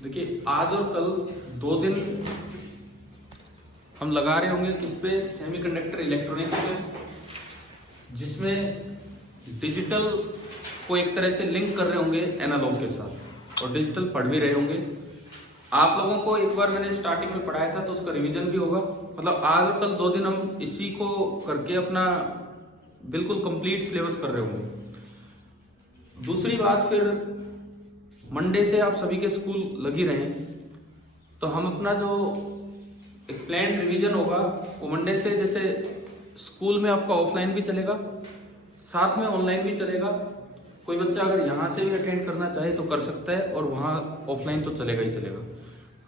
देखिए आज और कल 2 दिन हम लगा रहे होंगे किस पे, सेमीकंडक्टर इलेक्ट्रॉनिक्स पे, जिसमें डिजिटल को एक तरह से लिंक कर रहे होंगे एनालॉग के साथ और डिजिटल पढ़ भी रहे होंगे। आप लोगों को एक बार मैंने स्टार्टिंग में पढ़ाया था तो उसका रिवीजन भी होगा। मतलब आज और कल 2 दिन हम इसी को करके अपना बिल्कुल कंप्लीट सिलेबस कर रहे होंगे। दूसरी बात, फिर मंडे से आप सभी के स्कूल लग ही रहे हैं, तो हम अपना जो एक प्लान रिवीजन होगा वो मंडे से, जैसे स्कूल में आपका ऑफलाइन भी चलेगा साथ में ऑनलाइन भी चलेगा। कोई बच्चा अगर यहाँ से भी अटेंड करना चाहे तो कर सकता है और वहाँ ऑफलाइन तो चलेगा ही चलेगा।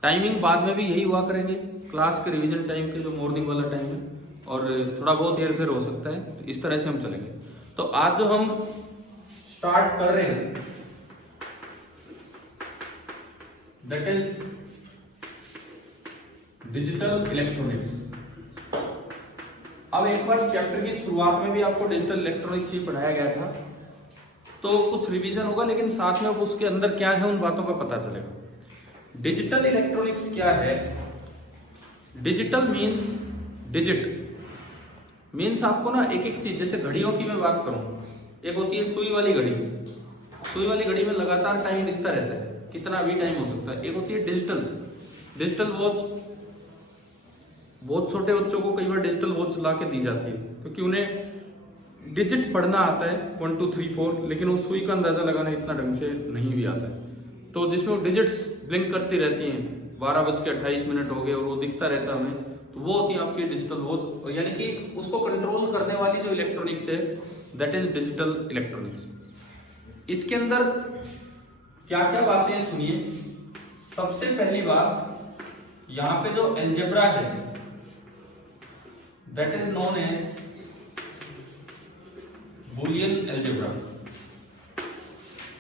टाइमिंग बाद में भी यही हुआ करेंगे, क्लास के रिवीजन टाइम के जो मॉर्निंग वाला टाइम है, और थोड़ा बहुत हेर फेर हो सकता है, तो इस तरह से हम चलेंगे। तो आज जो हम स्टार्ट कर रहे हैं दैट इज डिजिटल इलेक्ट्रॉनिक्स। अब एक बार चैप्टर की शुरुआत में भी आपको डिजिटल इलेक्ट्रॉनिक्स ही पढ़ाया गया था, तो कुछ रिवीजन होगा, लेकिन साथ में उसके अंदर क्या है उन बातों का पता चलेगा। डिजिटल इलेक्ट्रॉनिक्स क्या है? डिजिटल मीन्स, डिजिट मीन्स आपको ना एक एक चीज, जैसे घड़ियों की मैं बात करूं, एक होती है सुई वाली घड़ी, सुई वाली घड़ी में लगातार टाइम दिखता रहता है, कितना भी टाइम हो सकता है। एक होती है डिजिटल वॉच, बहुत छोटे बच्चों को कई बार डिजिटल वॉच ला के दी जाती है क्योंकि उन्हें डिजिट पढ़ना आता है 1 2 3 4, लेकिन वो सुई का अंदाजा लगाना इतना ढंग से नहीं भी आता है। तो जिसमें वो डिजिट्स ब्लिंक करती रहती हैं, 12:28 हो गए और वो दिखता रहता है हमें, तो वो होती है आपकी डिजिटल वॉच। यानी कि उसको कंट्रोल करने वाली जो इलेक्ट्रॉनिक्स है दैट इज डिजिटल इलेक्ट्रॉनिक्स। इसके अंदर क्या क्या बातें हैं सुनिए। सबसे पहली बात, यहां पे जो एल्जेब्रा है that is known as Boolean algebra.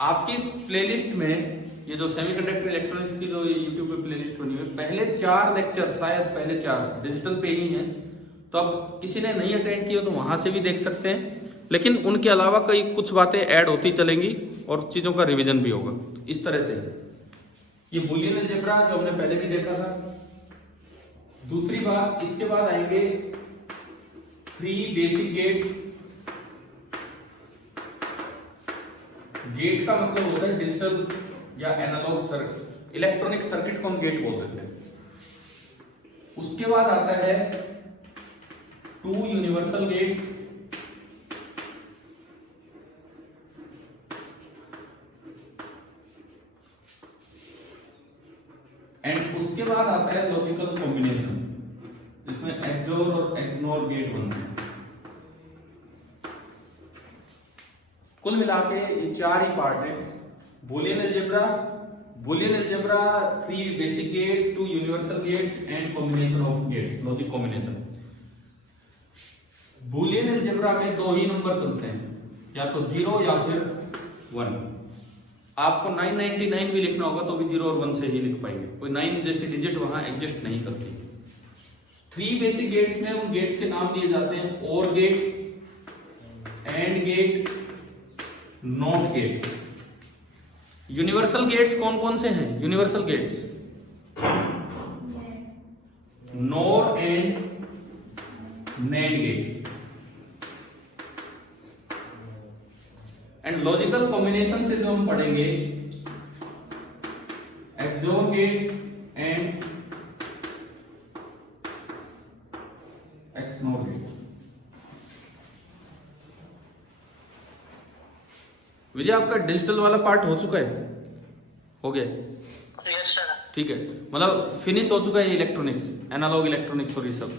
आपकी इस प्लेलिस्ट में, ये जो सेमीकंडक्टर इलेक्ट्रॉनिक्स की जो यूट्यूब पे प्लेलिस्ट बनी हुई है, पहले 4 लेक्चर, शायद पहले 4 डिजिटल पे ही हैं, तो अब किसी ने नहीं अटेंड किया तो वहां से भी देख सकते हैं, लेकिन उनके अलावा कई कुछ बातें ऐड होती चलेंगी और चीजों का रिवीजन भी होगा। इस तरह से ये बूलियन अलजेब्रा जो हमने पहले भी देखा था। दूसरी बात, इसके बाद आएंगे 3 बेसिक गेट्स। गेट का मतलब होता है डिजिटल या एनालॉग सर्किट, इलेक्ट्रॉनिक सर्किट को हम गेट बोल देते हैं। उसके बाद आता है 2 यूनिवर्सल गेट्स, एंड उसके बाद आता है लॉजिकल कॉम्बिनेशन, जिसमें एक्सोर और एक्सनोर गेट बनते हैं। कुल मिला के ये 4 ही पार्ट है। Boolean algebra 3 basic gates, 2 universal gates and combination of gates, logic combination. Boolean algebra में 2 ही नंबर चलते हैं, या तो 0 या फिर 1। आपको 999 भी लिखना होगा तो भी 0 और 1 से ही लिख पाएंगे, कोई 9 जैसी डिजिट वहां एग्जिस्ट नहीं करती। 3 बेसिक गेट्स में उन गेट्स के नाम दिए जाते हैं OR gate, and gate, NOT gate. Universal gates कौन कौन से हैं? Universal gates NOR and NAND gate. And logical combination से जो हम पढ़ेंगे XOR gate and XNOR gate. Vijay, आपका डिजिटल वाला पार्ट हो चुका है? हो गया? Yes sir. ठीक है, मतलब फिनिश हो चुका है ये इलेक्ट्रॉनिक्स, एनालॉग इलेक्ट्रॉनिक्स और ये सब।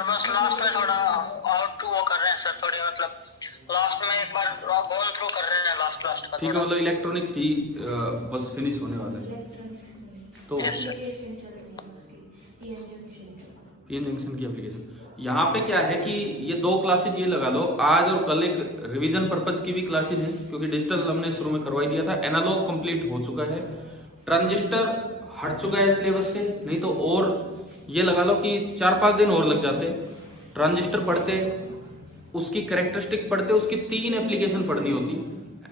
बस लास्ट में थोड़ा आउट टू वो कर रहे हैं सर, थोड़ी मतलब लास्ट में एक बार गोन थ्रू कर रहे हैं लास्ट का। ठीक है, मतलब इलेक्ट्रॉनिक्स ही बस फिनिश होने वाला है। तो यस सर। पीएन जंक्शन की एप्लीकेशन यहाँ पे क्या है कि ये 2 क्लासेज ये लगा लो, आज और कल एक रिवीजन पर्पज की भी क्लासेज है, क्योंकि डिजिटल हमने शुरू में करवाई दिया था। एनालॉग कंप्लीट हो चुका है, ट्रांजिस्टर हट चुका है सिलेबस से, नहीं तो और ये लगा लो कि 4-5 दिन और लग जाते ट्रांजिस्टर पढ़ते, उसकी कैरेक्टरिस्टिक पढ़ते, उसकी 3 एप्लीकेशन पढ़नी होती,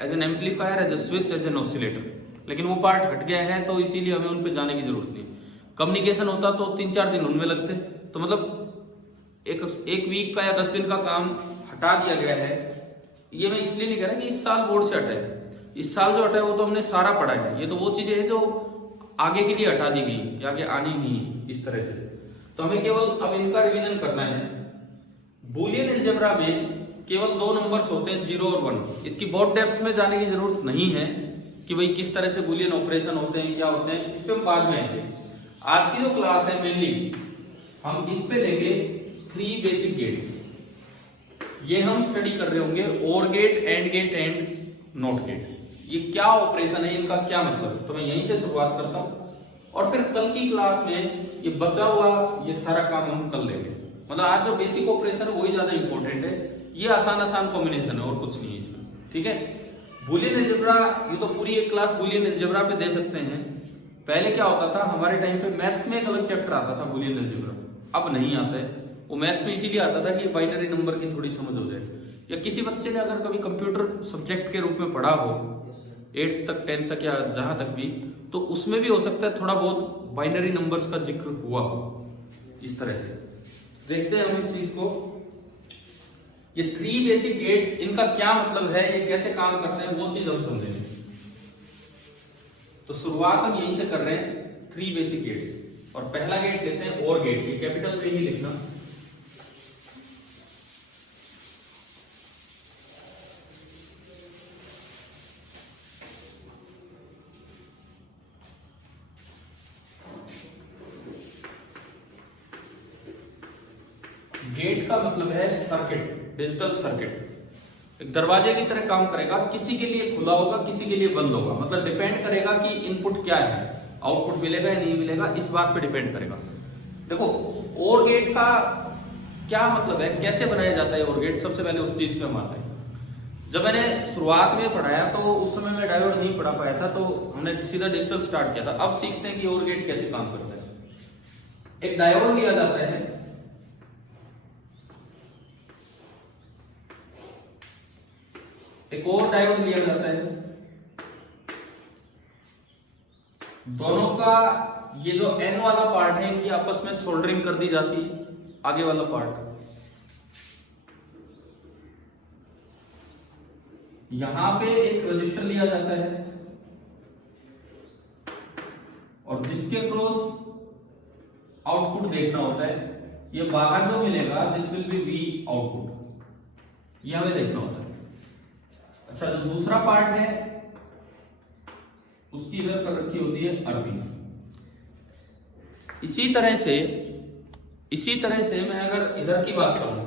as an amplifier, as a switch, as an oscillator. लेकिन वो पार्ट हट गए हैं तो इसीलिए हमें उन पे जाने की जरूरत नहीं। कम्युनिकेशन होता तो 3-4 दिन उनमें लगते, तो मतलब एक वीक का या 10 दिन का काम हटा दिया गया है। ये मैं इसलिए नहीं कह रहा कि इस साल बोर्ड से हटा है, इस साल जो हटा है वो तो हमने सारा पढ़ा है, ये तो वो चीजें हैं जो आगे के लिए हटा दी गई कि आगे आनी नहीं इस तरह से। तो हमें केवल अब इनका रिवीजन करना है। बूलियन अलजेब्रा में केवल 2 नंबर्स होते हैं, 0 और 1। इसकी बहुत डेप्थ में जाने की जरूरत नहीं है कि भाई किस तरह से बूलियन ऑपरेशन होते हैं, क्या होते हैं, इस पे हम बाद में आएंगे। आज की जो क्लास है मेनली हम इस पे लेंगे 3 बेसिक गेट्स। ये हम स्टडी कर रहे होंगे, or gate, and gate and not gate. ये क्या ऑपरेशन है, इनका क्या मतलब है, तो मैं यहीं से शुरुआत करता हूं और फिर कल की क्लास में ये बचा हुआ ये सारा काम हम कर लेंगे। मतलब आज जो बेसिक ऑपरेशन है वही ज्यादा इंपॉर्टेंट है, ये आसान कॉम्बिनेशन है और कुछ नहीं है इसमें, ठीक है। बूलियन अलजेब्रा, ये तो पूरी एक क्लास बूलियन अलजेब्रा पे दे सकते हैं। पहले क्या होता था हमारे टाइम पे, मैथ्स में एक अलग चैप्टर आता था बूलियन अलजेब्रा, अब नहीं आता है। वो मैथ्स में इसीलिए आता था कि बाइनरी नंबर की थोड़ी समझ हो जाए, या किसी बच्चे ने अगर कभी कंप्यूटर सब्जेक्ट के रूप में पढ़ा हो 8th तक 10th तक या जहां तक भी, तो उसमें भी हो सकता है थोड़ा बहुत बाइनरी नंबर्स का जिक्र हुआ हो। इस तरह से देखते हैं हम इस चीज को। ये 3 बेसिक गेट्स, इनका क्या मतलब है, ये कैसे काम करते हैं, वो चीज हम समझेंगे। तो शुरुआत हम यहीं से कर रहे हैं, 3 बेसिक गेट्स। और पहला गेट लेते हैं और गेट, ये कैपिटल पे ही लिखना। गेट का मतलब है सर्किट, डिजिटल सर्किट। एक दरवाजे की तरह काम करेगा, किसी के लिए खुला होगा, किसी के लिए बंद होगा। मतलब डिपेंड करेगा कि इनपुट क्या है, आउटपुट मिलेगा या नहीं मिलेगा, इस बात पे डिपेंड करेगा। देखो और गेट का क्या मतलब है, कैसे बनाया जाता है और गेट, सबसे पहले उस चीज पे हम आते हैं। जब मैंने शुरुआत में पढ़ाया तो उस समय मैं डायोड नहीं पढ़ा पाया था, तो हमने सीधा डिजिटल स्टार्ट किया था। अब सीखते हैं कि और गेट कैसे काम करता है। एक डायोड लिया जाता है, एक और डायोड लिया जाता है, दोनों का ये जो N वाला पार्ट है इनकी आपस में सोल्डरिंग कर दी जाती है, आगे वाला पार्ट। यहां पे एक रजिस्टर लिया जाता है और जिसके क्रॉस आउटपुट देखना होता है। ये बाहर जो मिलेगा this will be V output, ये हमें देखना होता है। अच्छा, जो दूसरा पार्ट है उसकी इधर कर रखी होती है अर्थिंग। इसी तरह से मैं अगर इधर की बात करूं,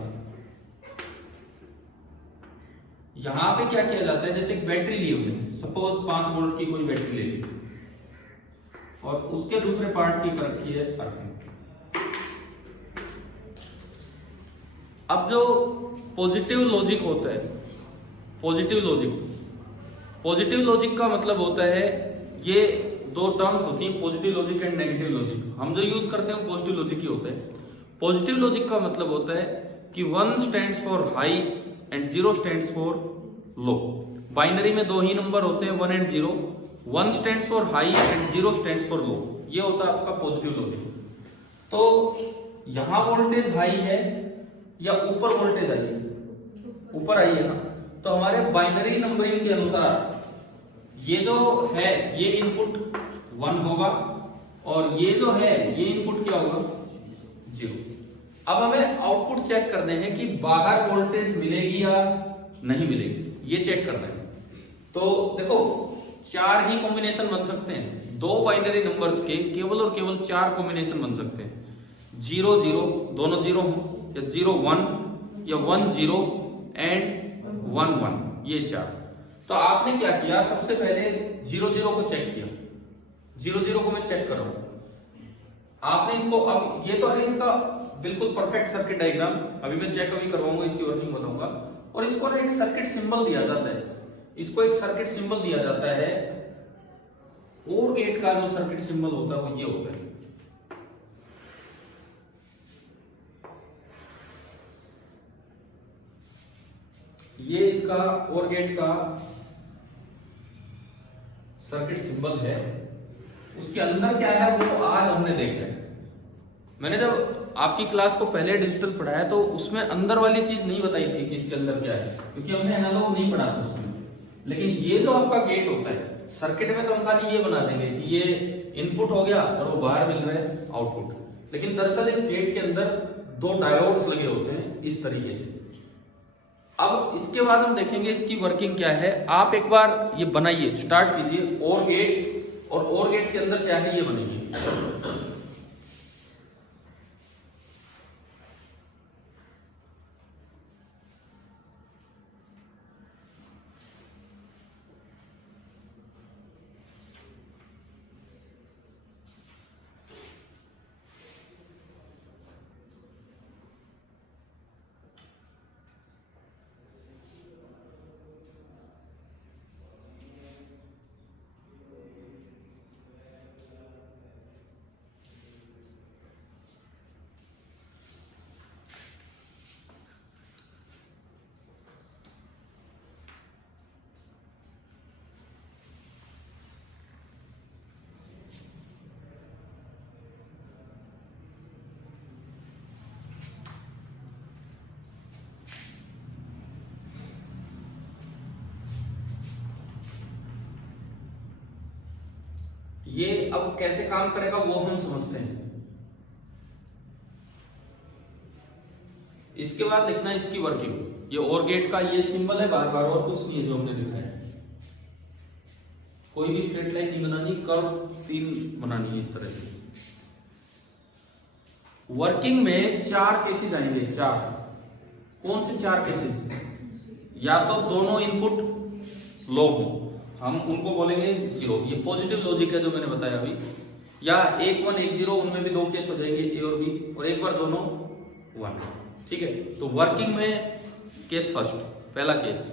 यहां पे क्या किया जाता है, जैसे एक बैटरी ली हुई है, सपोज 5 वोल्ट की कोई बैटरी ले ली और उसके दूसरे पार्ट की कर रखी है अर्थिंग। अब जो पॉजिटिव लॉजिक होता है, पॉजिटिव लॉजिक का मतलब होता है, ये 2 टर्म्स होती हैं, positive logic and negative logic. हम जो यूज करते हैं पॉजिटिव लॉजिक ही होता है। पॉजिटिव लॉजिक का मतलब होता है कि 1 stands for high and 0 stands for low. Binary में 2 ही नंबर होते हैं, 1 and 0। 1 stands for high and 0 stands for low, ये होता है आपका पॉजिटिव लॉजिक। तो यहां वोल्टेज हाई है या ऊपर वोल्टेज आई है, ऊपर आई है ना, तो हमारे बाइनरी नंबरिंग के अनुसार ये जो है ये इनपुट 1 होगा और ये जो है ये इनपुट क्या होगा, 0। अब हमें आउटपुट चेक करने हैं कि बाहर वोल्टेज मिलेगी या नहीं मिलेगी, ये चेक करना है। तो देखो 4 ही कॉम्बिनेशन बन सकते हैं, 2 बाइनरी नंबर्स के केवल और केवल 4 कॉम्बिनेशन बन सकते हैं। 0 0 दोनों 0 हो, या 0 1 या 1 0 एंड 1 1, ये 4। तो आपने क्या किया, सबसे पहले 0 0 को चेक किया। 0 0 को मैं चेक कर रहा हूं, आपने इसको, अब ये तो है इसका बिल्कुल परफेक्ट सर्किट डायग्राम, अभी मैं चेक अभी करवाऊंगा, इसकी वर्किंग बताऊंगा। और इसको ना एक सर्किट सिंबल दिया जाता है, इसको एक सर्किट सिंबल दिया जाता है। और गेट का जो सर्किट सिंबल होता है वो ये होता है। ये इसका और गेट का सर्किट सिंबल है, उसके अंदर क्या है वो आज हमने देखा है। मैंने जब आपकी क्लास को पहले डिजिटल पढ़ाया तो उसमें अंदर वाली चीज नहीं बताई थी कि इसके अंदर क्या है, क्योंकि हमने एनालॉग नहीं पढ़ा था उसमें। लेकिन ये जो आपका गेट होता है सर्किट में, तो हम खाली ये बना देंगे कि ये इनपुट हो गया और वो बाहर मिल रहा है आउटपुट, लेकिन दरअसल इस गेट के अंदर दो डायोड्स लगे होते हैं इस तरीके से। अब इसके बाद हम देखेंगे इसकी वर्किंग क्या है। आप एक बार ये बनाइए, स्टार्ट कीजिए और गेट, और और गेट के अंदर क्या है ये बनाइए। ये अब कैसे काम करेगा वो हम समझते हैं। इसके बाद लिखना है इसकी वर्किंग। ये और गेट का ये सिंबल है बार बार, और कुछ नहीं है जो हमने लिखा है। कोई भी स्ट्रेट लाइन नहीं बनानी, कर्व 3 बनानी है इस तरह से। वर्किंग में 4 केसेस आएंगे, 4। कौन से 4 केसेस? या तो दोनों इनपुट लो हो, हम उनको बोलेंगे 0, ये पॉजिटिव लॉजिक है जो मैंने बताया अभी। या 1 1 1 0, उनमें भी 2 केस हो जाएंगे, ए और बी, और एक बार दोनों 1। ठीक है, तो वर्किंग में केस फर्स्ट, पहला केस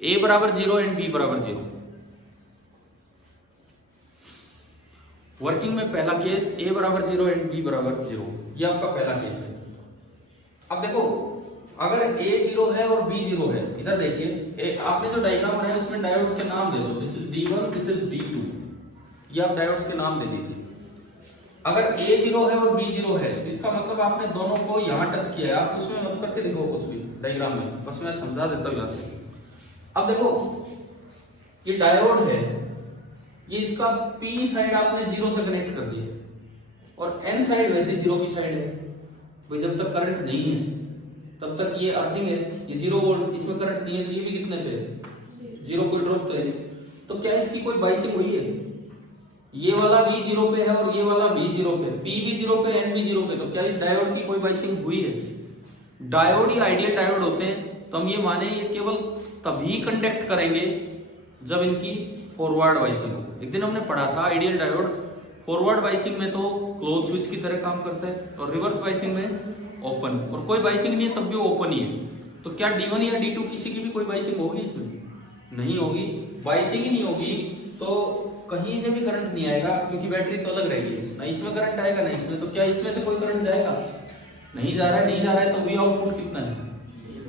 a बराबर 0 एंड b बराबर 0। वर्किंग में पहला केस a बराबर 0 एंड b बराबर 0, ये आपका पहला केस है। अब देखो, अगर a 0 है और b 0 है, इधर देखिए आपने जो डायग्राम बनाया उसमें डायोड्स के नाम दे दो। This is D1, this is D2, ये आप डायोड्स के नाम दे दीजिए। अगर a 0 है और b 0 है, इसका मतलब आपने दोनों को यहां टच किया है। आप उसमें मत करके देखो कुछ भी डायग्राम में, बस मैं समझा देता हूं यहां से। अब देखो, ये डायोड है, ये इसका p साइड आपने 0 से कनेक्ट कर दिया और n साइड वैसे 0 की साइड है। भाई जब तक करंट नहीं है तब तक ये अर्थिंग है, ये 0 वोल्ट, इसमें करंट नहीं है तो ये भी कितने पे है? 0, कोई ड्रॉप तो है नहीं। तो क्या इसकी कोई बाइसिंग हुई है? ये वाला भी 0 पे है और ये वाला भी 0 पे, p भी 0 पे, n भी 0 पे, तो क्या इस डायोड की कोई बाइसिंग हुई है? डायोड ही आइडियल डायोड होते हैं, तो हम ये माने ये केवल तभी कंडक्ट करेंगे जब इनकी फॉरवर्ड बाइसिंग हो। एक दिन हमने पढ़ा था आइडियल डायोड फॉरवर्ड बाइसिंग में तो क्लोज स्विच की तरह काम करता है, और रिवर्स बाइसिंग में ओपन, और कोई बाइसिंग नहीं है तब भी वो ओपन ही है। तो क्या D1 या D2 किसी की भी कोई बाइसिंग होगी इसमें? नहीं होगी। बाइसिंग ही नहीं होगी तो कहीं से भी करंट नहीं आएगा, क्योंकि बैटरी तो अलग रहेगी, ना इसमें करंट आएगा ना इसमें। तो क्या इसमें से कोई करंट जाएगा? नहीं जा रहा है, नहीं जा रहा है, तो V आउटपुट कितना है?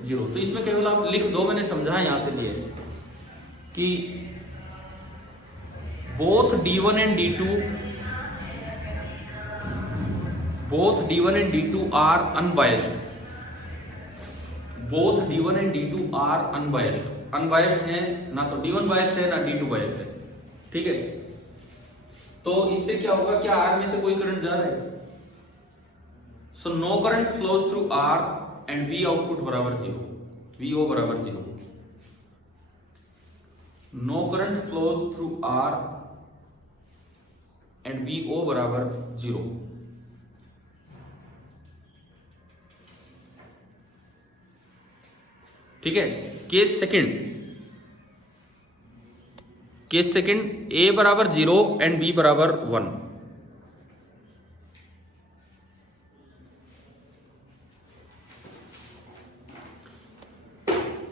0। तो इसमें केवल आप लिख दो, मैंने समझा यहां से लिए कि both D1 and D2 are unbiased. Both D1 and D2 are unbiased. Unbiased है, ना तो D1 biased है ना D2 biased है। ठीक है, तो इससे क्या होगा? क्या R में से कोई करंट जा रहा है? So no current flows through R and V output बराबर 0, VO बराबर 0। No current flows through R and VO बराबर 0। ठीक है, केस सेकंड A बराबर 0 एंड B बराबर 1।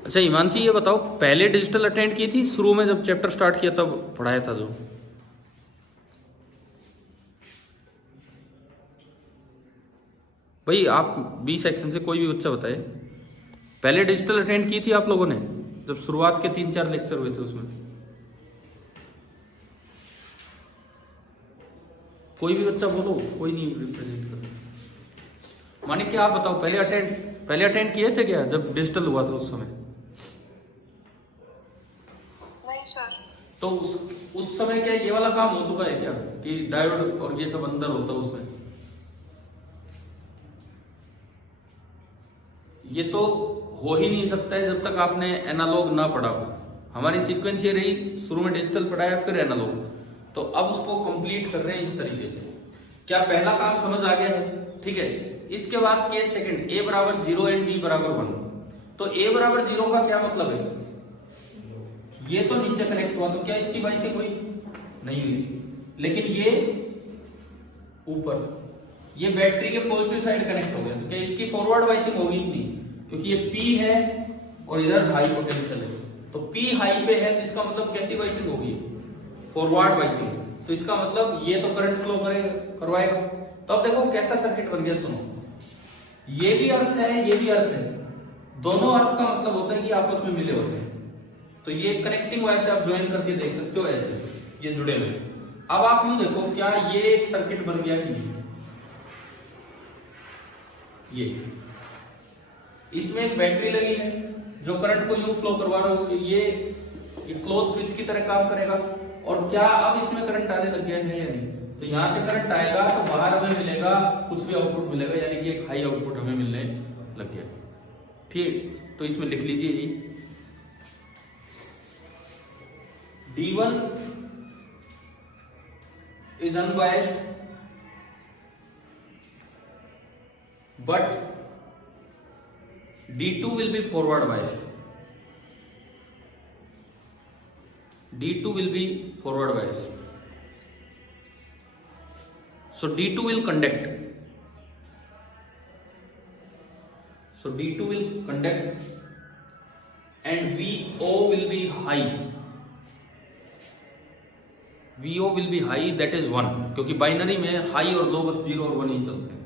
अच्छा हिमांशी, ये बताओ पहले डिजिटल अटेंड की थी शुरू में जब चैप्टर स्टार्ट किया तब पढ़ाया था जो? भाई आप बी सेक्शन से कोई भी बच्चा बताए, पहले डिजिटल अटेंड की थी आप लोगों ने जब शुरुआत के 3-4 लेक्चर हुए थे उसमें? कोई भी बच्चा बोलो, कोई नहीं रिप्रेजेंट कर। मानिक क्या आप बताओ, पहले अटेंड किए थे क्या जब डिजिटल हुआ था उस समय? नहीं सर। तो उस समय क्या ये वाला काम हो चुका है क्या कि डायोड और ये सब अंदर होता है उसमें? ये तो हो ही नहीं सकता है जब तक आपने एनालॉग ना पढ़ा हो। हमारी सीक्वेंस ये रही, शुरू में डिजिटल पढ़ाया फिर एनालॉग, तो अब उसको कंप्लीट कर रहे हैं इस तरीके से। क्या पहला काम समझ आ गया है? ठीक है। इसके बाद केस सेकंड, ए बराबर 0 एंड बी बराबर 1। तो ए बराबर 0 का क्या मतलब है? ये तो नीचे कनेक्ट हुआ, तो क्या इसकी बाइसिंग हुई? नहीं हुई। लेकिन ये ऊपर, ये बैटरी के पॉजिटिव साइड कनेक्ट हो गया, तो क्या इसकी फॉरवर्ड बाइसिंग होगी? नहीं, क्योंकि ये P है और इधर हाई पोटेंशियल है, तो P हाई पे है, तो इसका मतलब कैसी बाइसिंग होगी? Forward biasing. तो इसका मतलब ये तो करंट फ्लो करवाएगा। तो अब देखो कैसा सर्किट बन गया, सुनो। ये भी अर्थ है, ये भी अर्थ है, दोनों अर्थ का मतलब होता है कि आपस में मिले होते हैं। तो ये कनेक्टिंग वायर से आप ज्वाइन करके देख सकते हो, ऐसे ये जुड़े हुए। अब आप यूं देखो, क्या ये एक सर्किट बन गया कि नहीं? ये इसमें एक बैटरी लगी है जो करंट को यूं फ्लो करवा रहा हो, ये क्लोज स्विच की तरह काम करेगा। और क्या अब इसमें करंट आने लग गया है या नहीं? तो यहां से करंट आएगा तो बाहर हमें मिलेगा, कुछ भी आउटपुट मिलेगा, यानी कि एक हाई आउटपुट हमें मिलने लग गया। ठीक, तो इसमें लिख लीजिए जी, D1 is unbiased but D2 will be forward biased. D2 will be forward biased. So D2 will conduct. So D2 will conduct and VO will be high. VO will be high, that is 1, क्योंकि binary में high और लो बस 0 और 1 ही चलते हैं।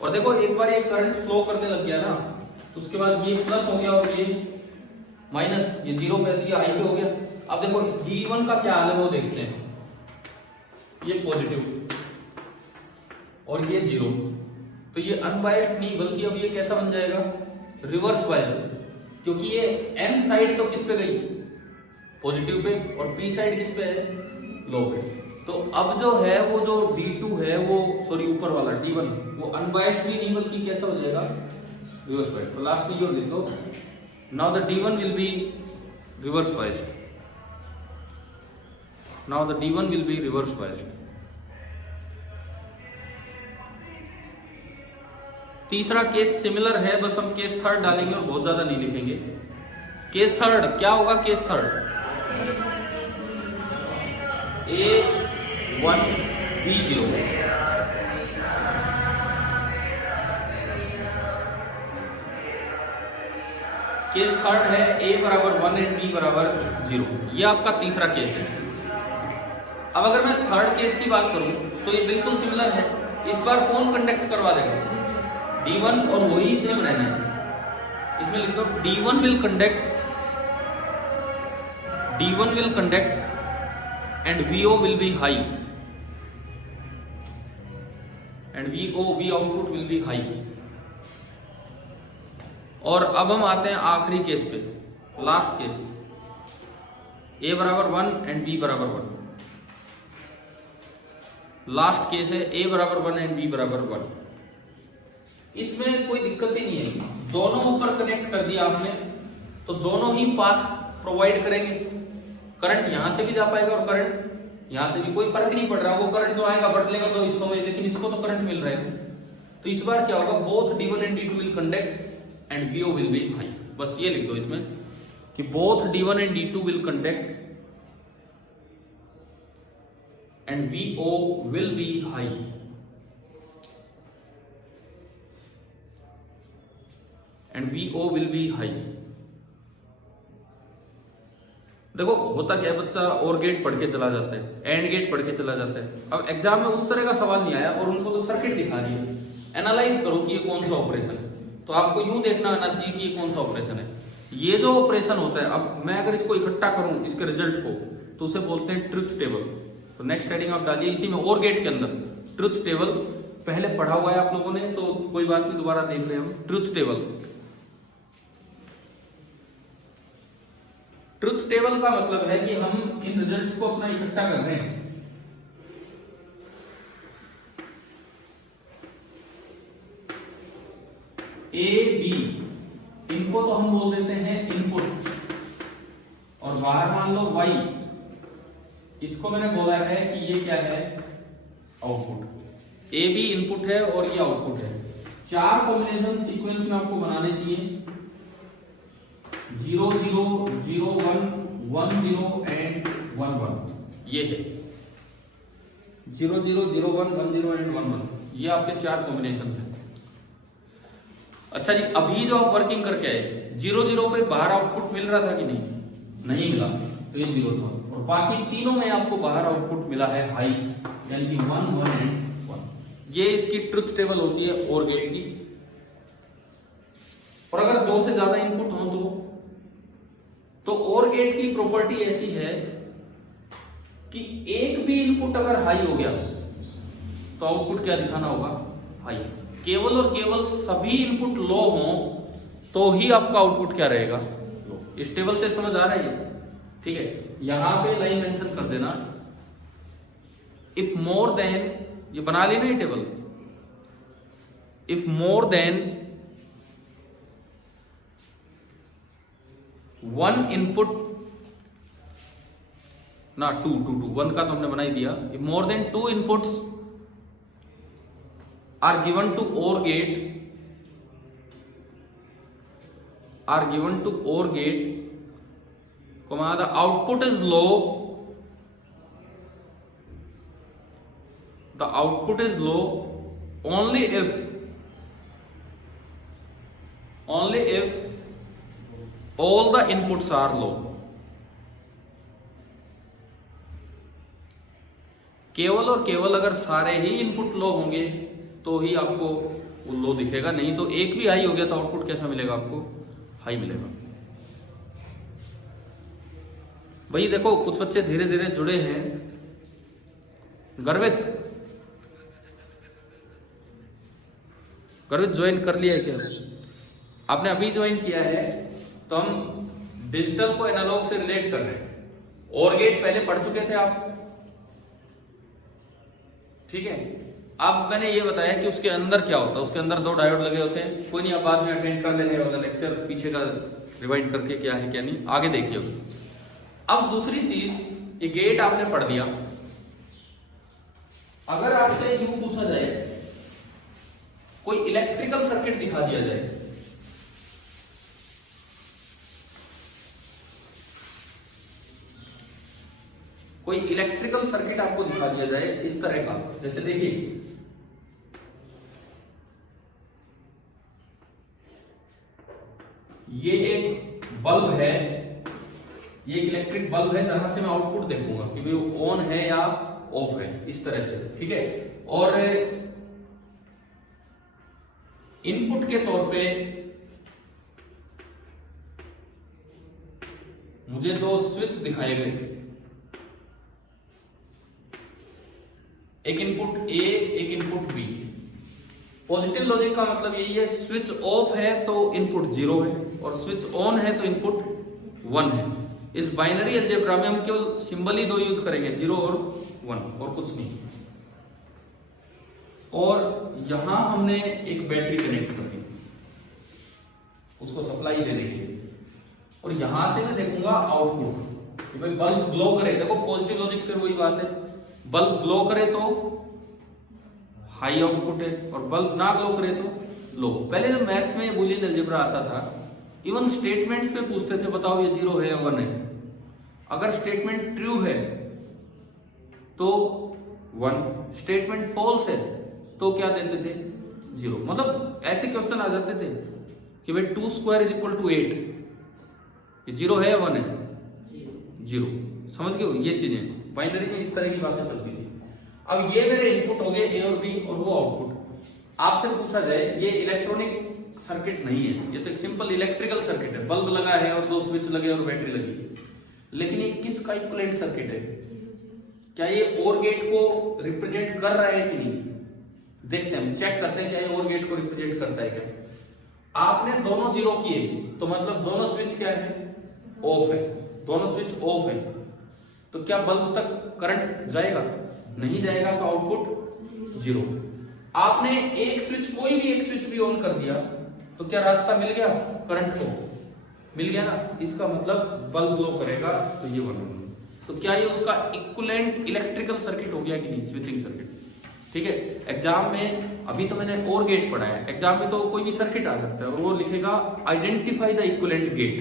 और देखो एक बार ये करंट फ्लो करने लग गया ना, तो उसके बाद ये प्लस हो गया और ये माइनस, ये 0 पे दिया, हाई पे हो गया। अब देखो D1 का क्या हाल है वो देखते हैं। ये पॉजिटिव और ये 0, तो ये अनबायस्ड नहीं बल्कि अब ये कैसा बन जाएगा? रिवर्स बायस्ड, क्योंकि ये N साइड तो किस पे गई? पॉजिटिव पे, और P साइड किस पे है? लो पे। तो अब जो है वो जो D2 है वो, सॉरी ऊपर वाला D1, वो अनबायस्ड भी नहीं बल्कि कैसा हो जाएगा? Reverse biased. तो लास्ट में जो लिख दो, now the D1 will be reverse biased. Now the D1 will be reverse biased. तीसरा केस सिमिलर है, बस हम केस थर्ड डालेंगे और बहुत ज्यादा नहीं लिखेंगे। केस थर्ड क्या होगा? Case third A1 B0। Case third है A बराबर 1 एंड B बराबर 0। ये आपका तीसरा केस है। अब अगर मैं थर्ड केस की बात करूं तो ये बिल्कुल सिमिलर है। इस बार कौन कंडक्ट करवा देगा? D1, और वही सेम रहना है। इसमें लिख दो D1 will conduct and VO will be high and V output will be high। और अब हम आते हैं आखिरी केस पे, लास्ट केस, A बराबर 1 एंड B बराबर 1। लास्ट केस है A बराबर 1 एंड B बराबर 1। इसमें कोई दिक्कत ही नहीं है, दोनों ऊपर कनेक्ट कर दिया आपने, तो दोनों ही पाथ प्रोवाइड करेंगे। करंट यहां से भी जा पाएगा और करंट यहां से भी, कोई फर्क नहीं पड़ रहा। वो करंट जो आएगा बदलेगा दो हिस्सों में, लेकिन इसको तो करंट मिल रहा है। तो इस बार क्या होगा? Both D1 and D2 will conduct and VO will be high. बस ये लिख दो इसमें कि both D1 and D2 will conduct and VO will be high. And VO will be high. देखो होता क्या है, बच्चा और गेट पढ़ के चला जाता है, एंड गेट पढ़ के चला जाता है। अब एग्जाम में उस तरह का सवाल नहीं आया और उनको तो सर्किट दिखा दी है, एनालाइज करो कि ये कौन सा ऑपरेशन है। तो आपको यूं देखना आना चाहिए कि ये कौन सा ऑपरेशन है। ये जो ऑपरेशन होता है, अब मैं अगर इसको इकट्ठा करूं इसके रिजल्ट को, तो उसे बोलते हैं ट्रुथ टेबल। तो नेक्स्ट हेडिंग आप डालिए इसी में, और गेट के अंदर ट्रुथ टेबल पहले पढ़ा हुआ है आप लोगों ने, तो कोई बात नहीं, दोबारा देख रहे हैं हम। ट्रुथ टेबल, ट्रुथ टेबल का मतलब है कि हम इन रिजल्ट्स को अपना इकट्ठा कर रहे हैं। ए बी, इनको तो हम बोल देते हैं इनपुट, और बाहर मान लो वाई, इसको मैंने बोला है कि ये क्या है, आउटपुट। ए बी इनपुट है और ये आउटपुट है। 4 कॉम्बिनेशन सीक्वेंस में आपको बनाने चाहिए, 0 0 0 1 1 0 एंड 1 1, ये है 0 0 0 1 1 0 एंड 1 1, ये आपके 4 कॉम्बिनेशन है। अच्छा जी, अभी जो आप वर्किंग करके आए, 0 0 पे बाहर आउटपुट मिल रहा था कि नहीं मिला, तो ये 0 था, और बाकी तीनों में आपको बाहर आउटपुट मिला है हाई, यानी कि 1 1 एंड 1। ये इसकी ट्रुथ टेबल होती है और गेट की। और अगर 2 से ज्यादा इनपुट हो तो और गेट की प्रॉपर्टी ऐसी है कि एक भी इनपुट अगर हाई हो गया तो आउटपुट क्या दिखाना होगा, हाई। केवल और केवल सभी इनपुट लो हो तो ही आपका आउटपुट क्या रहेगा, लो। इस टेबल से समझ आ रहा है, ठीक है। यहां पे लाइन मेंशन कर देना, इफ मोर देन, ये बना लेना ये table, if more than 1 input, ना 2 1 का तो हमने बना ही दिया, if more than 2 inputs are given to OR gate, comma, the output is low, only if all the inputs are low। केवल और केवल अगर सारे ही इनपुट लो होंगे तो ही आपको वो लो दिखेगा, नहीं तो एक भी हाई हो गया तो आउटपुट कैसा मिलेगा आपको, हाई मिलेगा। भाई देखो, कुछ बच्चे धीरे धीरे जुड़े हैं। गर्वित ज्वाइन कर लिया है क्या? आपने अभी ज्वाइन किया है, तो हम डिजिटल को एनालॉग से रिलेट कर रहे हैं। और गेट पहले पढ़ चुके थे आप, ठीक है। अब मैंने ये बताया कि उसके अंदर क्या होता है, उसके अंदर 2 डायोड लगे होते हैं। कोई नहीं, आप बाद में अटेंड कर लेंगे वाला लेक्चर, पीछे का रिवाइंड करके क्या है क्या नहीं, आगे देखिए। अब दूसरी चीज, ये गेट आपने पढ़ दिया। अगर आपसे यूं पूछा जाए, कोई इलेक्ट्रिकल सर्किट दिखा दिया जाए, कोई इलेक्ट्रिकल सर्किट आपको दिखा दिया जाए इस तरह का, जैसे देखिए ये एक बल्ब है, ये एक इलेक्ट्रिक बल्ब है, जहां से मैं आउटपुट देखूंगा कि भाई वो ऑन है या ऑफ है, इस तरह से, ठीक है। और इनपुट के तौर पे मुझे 2 स्विच दिखाए गए, एक इनपुट ए, एक इनपुट बी। पॉजिटिव लॉजिक का मतलब यही है, स्विच ऑफ है तो इनपुट 0 है, और स्विच ऑन है तो इनपुट 1 है। इस बाइनरी अलजेब्रा में हम केवल सिंबल ही 2 यूज करेंगे, 0 और 1, और कुछ नहीं। और यहां हमने एक बैटरी कनेक्ट कर दी उसको सप्लाई देने के लिए, और यहां से मैं देखूंगा आउटपुट कि भाई बल्ब ग्लो करे। देखो पॉजिटिव लॉजिक फिर वही बात है, बल्ब ग्लो करे तो हाई आउटपुट है, और बल्ब ना ग्लो करे तो लो। पहले जब मैथ्स में बूलियन अलजेब्रा आता था, इवन स्टेटमेंट्स पे पूछते थे, बताओ ये 0 है या 1 है। अगर स्टेटमेंट ट्रू है तो 1, स्टेटमेंट फॉल्स है तो क्या देते थे, 0। मतलब ऐसे क्वेश्चन आ जाते थे कि भाई 2 स्क्वायर इज इक्वल टू 8, ये 0 है या 1 है, 0। समझ गए? ये चीजें बाइनरी में इस तरह की बातें चलती थी। अब ये मेरे इनपुट हो गए ए और बी, और वो आउटपुट। आपसे पूछा जाए, ये इलेक्ट्रॉनिक सर्किट नहीं है, ये तो एक सिंपल इलेक्ट्रिकल सर्किट है, बल्ब लगा है और 2 स्विच लगे और बैटरी लगी, लेकिन ये किसका इक्विवेलेंट सर्किट है, क्या ये और गेट को रिप्रेजेंट कर रहा है कि नहीं? देखते हैं, चेक करते हैं क्या ये और गेट को रिप्रेजेंट करता है क्या। आपने दोनों 0 किए तो मतलब दोनों स्विच क्या है? ऑफ है। दोनों स्विच ऑफ है तो क्या बल्ब तक करंट जाएगा? नहीं जाएगा, तो आउटपुट 0। आपने एक स्विच, कोई भी एक स्विच भी ऑन कर दिया तो क्या रास्ता मिल गया करंट को? मिल गया ना। इसका मतलब बल्ब ग्लो करेगा तो ये बनेगा। तो क्या ये उसका इक्विवेलेंट इलेक्ट्रिकल सर्किट हो गया कि नहीं? Switching circuit. ठीक है। एग्जाम में अभी तो मैंने और गेट पढ़ा है, एग्जाम में तो कोई भी सर्किट आ सकता है और वो लिखेगा आइडेंटिफाई द इक्विवेलेंट गेट,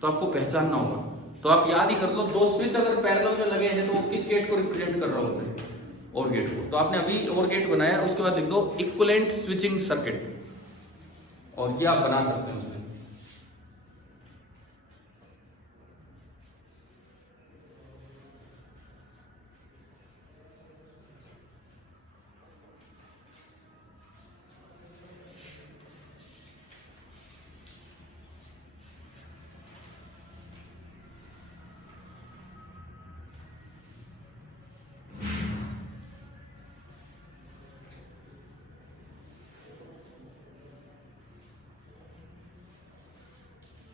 तो आपको पहचानना होगा। तो आप याद ही कर लो, दो स्विच अगर पैरेलल में लगे हैं तो वो किस गेट को रिप्रेजेंट कर रहा होता है? और गेट को। तो आपने अभी और गेट बनाया, उसके बाद लिख दो इक्विवेलेंट स्विचिंग सर्किट, और ये आप बना सकते हैं उसमें।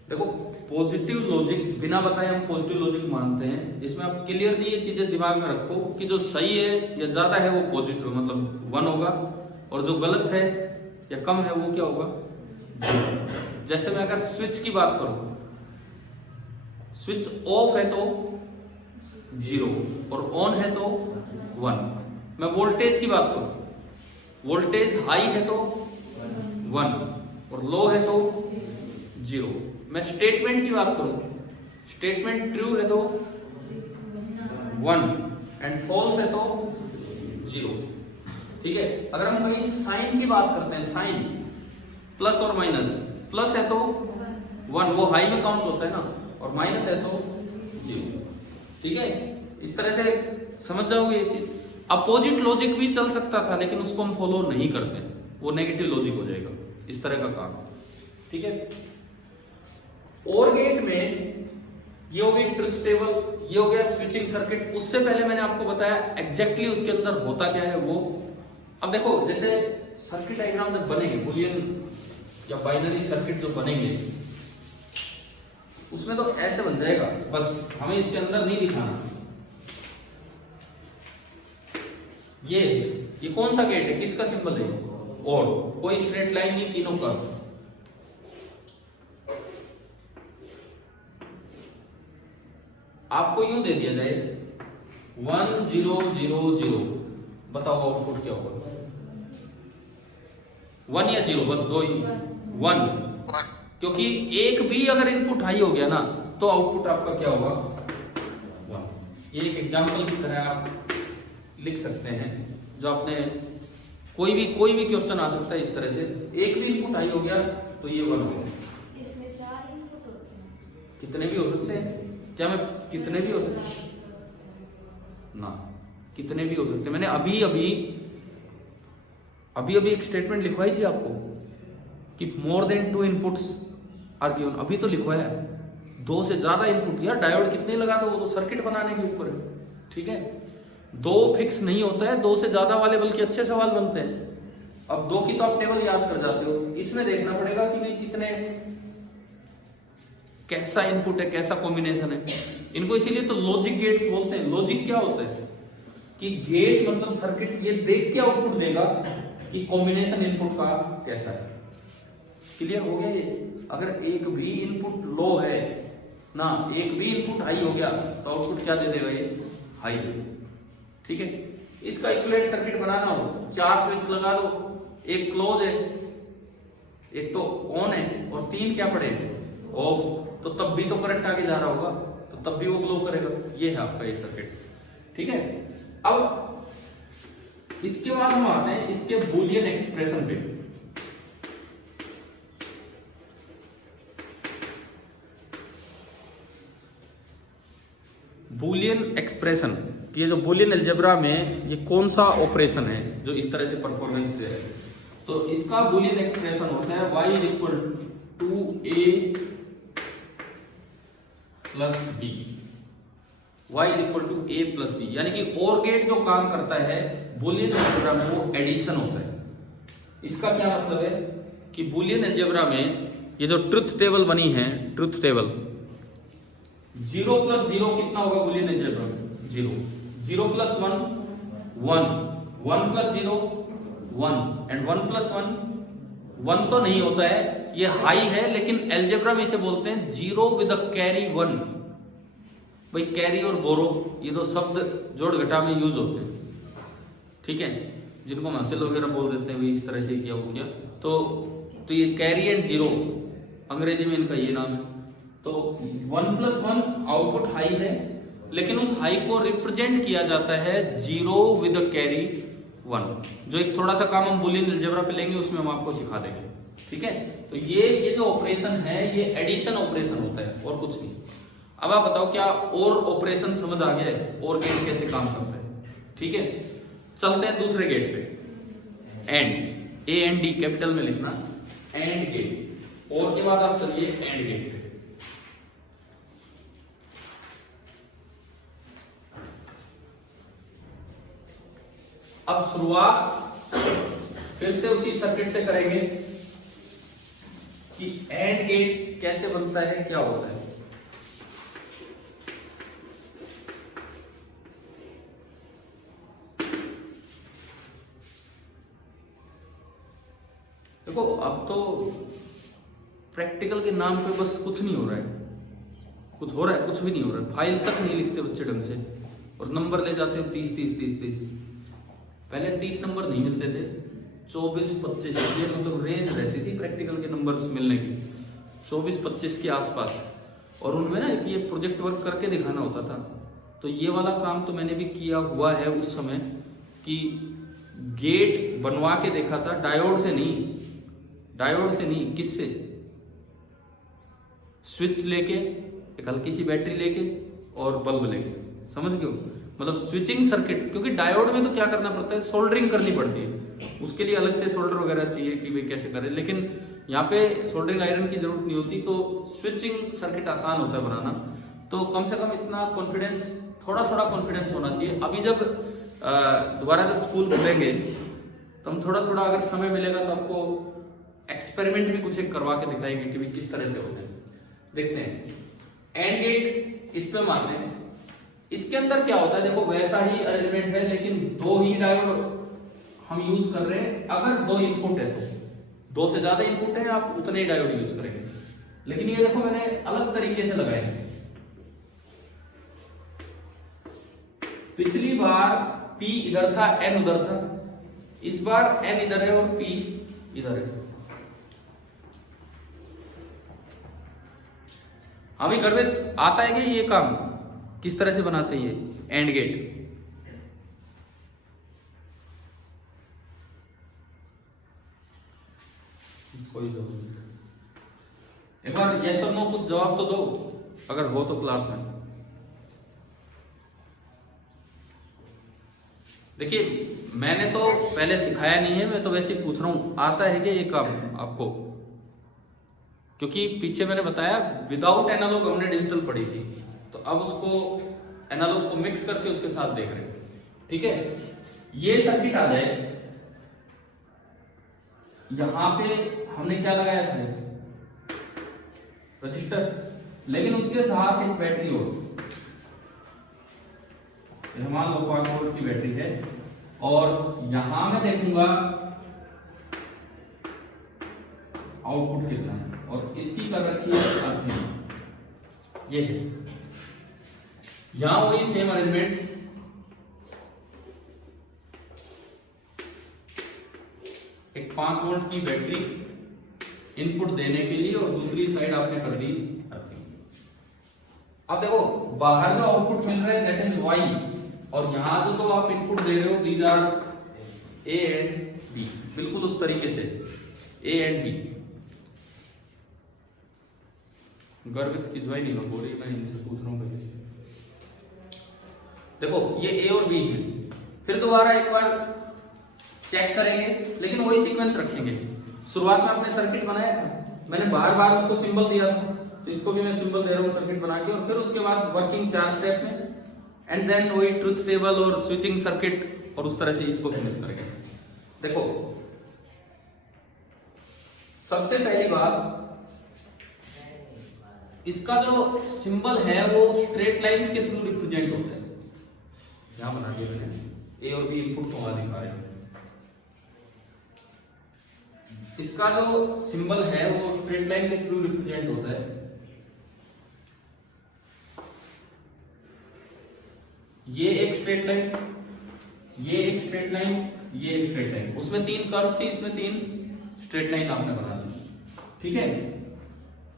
देखो, पॉजिटिव लॉजिक बिना बताए हम पॉजिटिव लॉजिक मानते हैं। इसमें आप क्लियरली ये चीजें दिमाग में रखो कि जो सही है या ज्यादा है वो पॉजिटिव मतलब 1 होगा, और जो गलत है या कम है वो क्या होगा? 0। जैसे मैं अगर स्विच की बात करूं, स्विच ऑफ है तो 0 और ऑन है तो 1। मैं वोल्टेज की बात करूं, वोल्टेज हाई है तो 1 और लो है तो 0। मैं स्टेटमेंट की बात करूं, स्टेटमेंट ट्रू है तो 1 एंड फॉल्स है तो 0। ठीक है। अगर हम कहीं साइन की बात करते हैं, साइन प्लस और माइनस, प्लस है तो 1, वो हाई में काउंट होता है ना, और माइनस है तो 0। ठीक है। इस तरह से समझ जाओगे ये चीज। अपोजिट लॉजिक भी चल सकता था लेकिन उसको हम फॉलो नहीं करते, वो नेगेटिव लॉजिक हो जाएगा, इस तरह का काम। ठीक है। और गेट में ये हो गई ट्रुथ टेबल, ये हो गया स्विचिंग सर्किट। उससे पहले मैंने आपको बताया एग्जैक्टली उसके अंदर होता क्या है वो। अब देखो, जैसे सर्किट डायग्राम जब बनेंगे, बुलियन या बाइनरी सर्किट जो बनेंगे, उसमें तो ऐसे बन जाएगा, बस हमें इसके अंदर नहीं दिखाना। ये कौन सा गेट है, किसका सिंबल है? और कोई स्ट्रेट लाइन नहीं तीनों का। आपको यूं दे दिया जाए 1 0 0 0, बताओ आउटपुट क्या होगा? 1 या 0, बस दो ही। 1, क्योंकि एक भी अगर इनपुट हाई हो गया ना तो आउटपुट आपका क्या होगा? 1। ये एक एग्जांपल की तरह आप लिख सकते हैं, जो आपने कोई भी क्वेश्चन आ सकता है इस तरह से। एक भी इनपुट हाई हो गया तो ये 1 हो गया। इसमें 4 इनपुट होते हैं। कितने भी हो सकते हैं। क्या मैं कितने भी हो सकते हैं ना, कितने भी हो सकते हैं। मैंने अभी एक स्टेटमेंट लिखवाई थी आपको कि more than 2 inputs are given. अभी तो लिखवाया 2 से ज्यादा इनपुट। यार डायोड कितने लगा दो, वो तो सर्किट बनाने के ऊपर है। ठीक है। 2 फिक्स नहीं होता है, 2 से ज्यादा वाले बल्कि अच्छे सवाल बनते हैं। अब 2 की तो आप टेबल याद कर जाते हो, इसमें देखना पड़ेगा कि भाई कितने, कैसा इनपुट है, कैसा कॉम्बिनेशन है। इनको इसीलिए तो लॉजिक गेट्स बोलते हैं। लॉजिक क्या होता है कि गेट मतलब सर्किट ये देख के आउटपुट देगा कि कॉम्बिनेशन इनपुट का कैसा है। क्लियर हो गया ये? अगर एक भी इनपुट लो है ना, एक भी इनपुट हाई हो गया तो आउटपुट क्या दे देगा? ये हाई। ठीक है। इसका इक्विवेलेंट सर्किट बनाना हो, 4 स्विच लगा दो, एक क्लोज है, एक तो ऑन है, और 3 क्या पड़े? ऑफ। तो तब भी तो करंट आगे जा रहा होगा, तो तब भी वो ग्लो करेगा। ये है आपका ये सर्किट। ठीक है। अब इसके बाद हम आते हैं इसके बूलियन एक्सप्रेशन पे। बूलियन एक्सप्रेशन, ये जो बूलियन अलजेब्रा में ये कौन सा ऑपरेशन है जो इस तरह से परफॉर्मेंस दे रहा है? तो इसका बूलियन एक्सप्रेशन होता है y is equal to a plus b। y is equal to a plus B, यानी कि OR गेट जो काम करता है बुलियन अलजेब्रा में वो एडिशन होता है। इसका क्या मतलब है कि बुलियन अलजेब्रा में ये जो ट्रुथ टेबल बनी है, ट्रुथ टेबल 0 प्लस 0 कितना होगा बुलियन अलजेब्रा में? 0, 0 प्लस 1 1, 1 प्लस 0 1 एंड 1 प्लस 1 तो नहीं होता है, ये हाई है, लेकिन अलजेब्रा में इसे बोलते हैं 0 विद अ कैरी 1। भाई कैरी और बोरो ये दो शब्द जोड़ घटा में यूज होते हैं, ठीक है, जिनको हम हासिल वगैरह बोल देते हैं, इस तरह से किया हो गया। तो ये कैरी एंड 0 अंग्रेजी में इनका ये नाम है। तो 1 प्लस 1 आउटपुट हाई है, लेकिन उस हाई को रिप्रेजेंट किया जाता है 0 विद कैरी 1, जो एक थोड़ा सा काम हम बुलियन अलजेब्रा पे लेंगे, उसमें हम आपको सिखा देंगे, ठीक है। तो ये जो ऑपरेशन है ये एडिशन ऑपरेशन होता है और कुछ नहीं। अब आप बताओ क्या और ऑपरेशन समझ आ गया है, और गेट कैसे काम करता है, ठीक है। चलते हैं दूसरे गेट पे, and, A and D capital में लिखना, एंड गेट, और के बाद आप चलिए एंड गेट पे। अब शुरुआत फिर से उसी सर्किट से करेंगे कि एंड गेट कैसे बनता है, क्या होता है। देखो अब तो प्रैक्टिकल के नाम पे बस कुछ नहीं हो रहा है, कुछ हो रहा है, कुछ भी नहीं हो रहा है। फाइल तक नहीं लिखते बच्चे ढंग से, और नंबर ले जाते हो 30। पहले 30 नंबर नहीं मिलते थे, 24-25 ये मतलब रेंज रहती थी प्रैक्टिकल के नंबर्स मिलने की, 24-25 के आसपास। और उनमें ना ये प्रोजेक्ट वर्क करके दिखाना होता था। तो ये वाला काम तो मैंने भी किया हुआ है उस समय, कि गेट बनवा के देखा था, डायोड से नहीं, किससे, स्विच लेके, एक हल्की सी बैटरी लेके और बल्ब लेके, समझ गए हो, मतलब स्विचिंग सर्किट। क्योंकि डायोड में तो क्या करना पड़ता है, सोल्डरिंग करनी पड़ती है, उसके लिए अलग से सोल्डर वगैरह चाहिए कि भाई कैसे करें, लेकिन यहाँ पे सोल्डरिंग आयरन की जरूरत नहीं होती, तो स्विचिंग सर्किट आसान होता है बनाना। तो कम से कम इतना कॉन्फिडेंस, थोड़ा कॉन्फिडेंस होना चाहिए। अभी जब दोबारा जब स्कूल खुलेंगे तो हम थोड़ा अगर समय मिलेगा तो आपको एक्सपेरिमेंट भी कुछ एक करवा के दिखाएंगे कि किस तरह से होता है। देखते हैं एंड गेट, इस पे मारते हैं। इसके अंदर क्या होता है, देखो वैसा ही अरेंजमेंट है, लेकिन 2 ही डायोड हम यूज कर रहे हैं। अगर 2 इनपुट है तो 2 से ज्यादा इनपुट है आप उतने ही डायोड यूज करेंगे, लेकिन ये देखो मैंने अलग तरीके से लगाए हैं। पिछली बार P इधर था, N उधर था, इस बार N इधर है और P इधर है। हमें घर में आता है कि ये काम किस तरह से बनाते हैं ये एंड गेट। कोई जवाब नहीं, एक बार यस और नो कुछ जवाब तो दो अगर हो तो क्लास में। देखिए मैंने तो पहले सिखाया नहीं है, मैं तो वैसे ही पूछ रहा हूं, आता है क्या ये काम आपको? क्योंकि पीछे मैंने बताया विदाउट एनालॉग हमने डिजिटल पढ़ी थी, तो अब उसको एनालॉग को मिक्स करके उसके साथ देख रहे हैं, ठीक है। ये सर्किट आ जाए, यहां पे हमने क्या लगाया था, रजिस्टर, लेकिन उसके साथ एक बैटरी और, मान लो 5 वोल्ट की बैटरी है, और यहां मैं देखूंगा आउटपुट कितना है, और इसकी कर रखी है अर्थिंग, ये है। यहां वही सेम अरेंजमेंट, एक 5 वोल्ट की बैटरी इनपुट देने के लिए, और दूसरी साइड आपने कर दी अर्थिंग। अब देखो बाहर जो आउटपुट मिल रहा है दैट इज वाई, और यहां जो तो आप इनपुट दे रहे हो these are A and B, बिल्कुल उस तरीके से ए एंड बी। गर्वित की ज्वाइन नहीं हो रही, मैं इनसे पूछ रहा हूं पहले। देखो ये ए और बी है, फिर दोबारा एक बार चेक करेंगे, लेकिन वही सीक्वेंस रखेंगे। शुरुआत में आपने सर्किट बनाया था, मैंने बार बार उसको सिंबल दिया था, तो इसको भी मैं सिंबल दे रहा हूं सर्किट बना के, और फिर उसके बाद वर्किंग 4 स्टेप में एंड देन वही ट्रुथ टेबल और स्विचिंग सर्किट और उस तरह से इसको फिनिश करेंगे। देखो सबसे पहली बात, इसका जो सिंबल है वो स्ट्रेट लाइंस के थ्रू रिप्रेजेंट होता है। यहां बना दिया मैंने, ए और बी इनपुट को वहां दिखा रहे हैं। इसका जो सिंबल है वो स्ट्रेट लाइन के थ्रू रिप्रेजेंट होता है। ये एक स्ट्रेट लाइन, ये एक स्ट्रेट लाइन, ये एक स्ट्रेट लाइन। उसमें 3 कर्व थी, इसमें 3 स्ट्रेट लाइन आपने बना दी, ठीक है।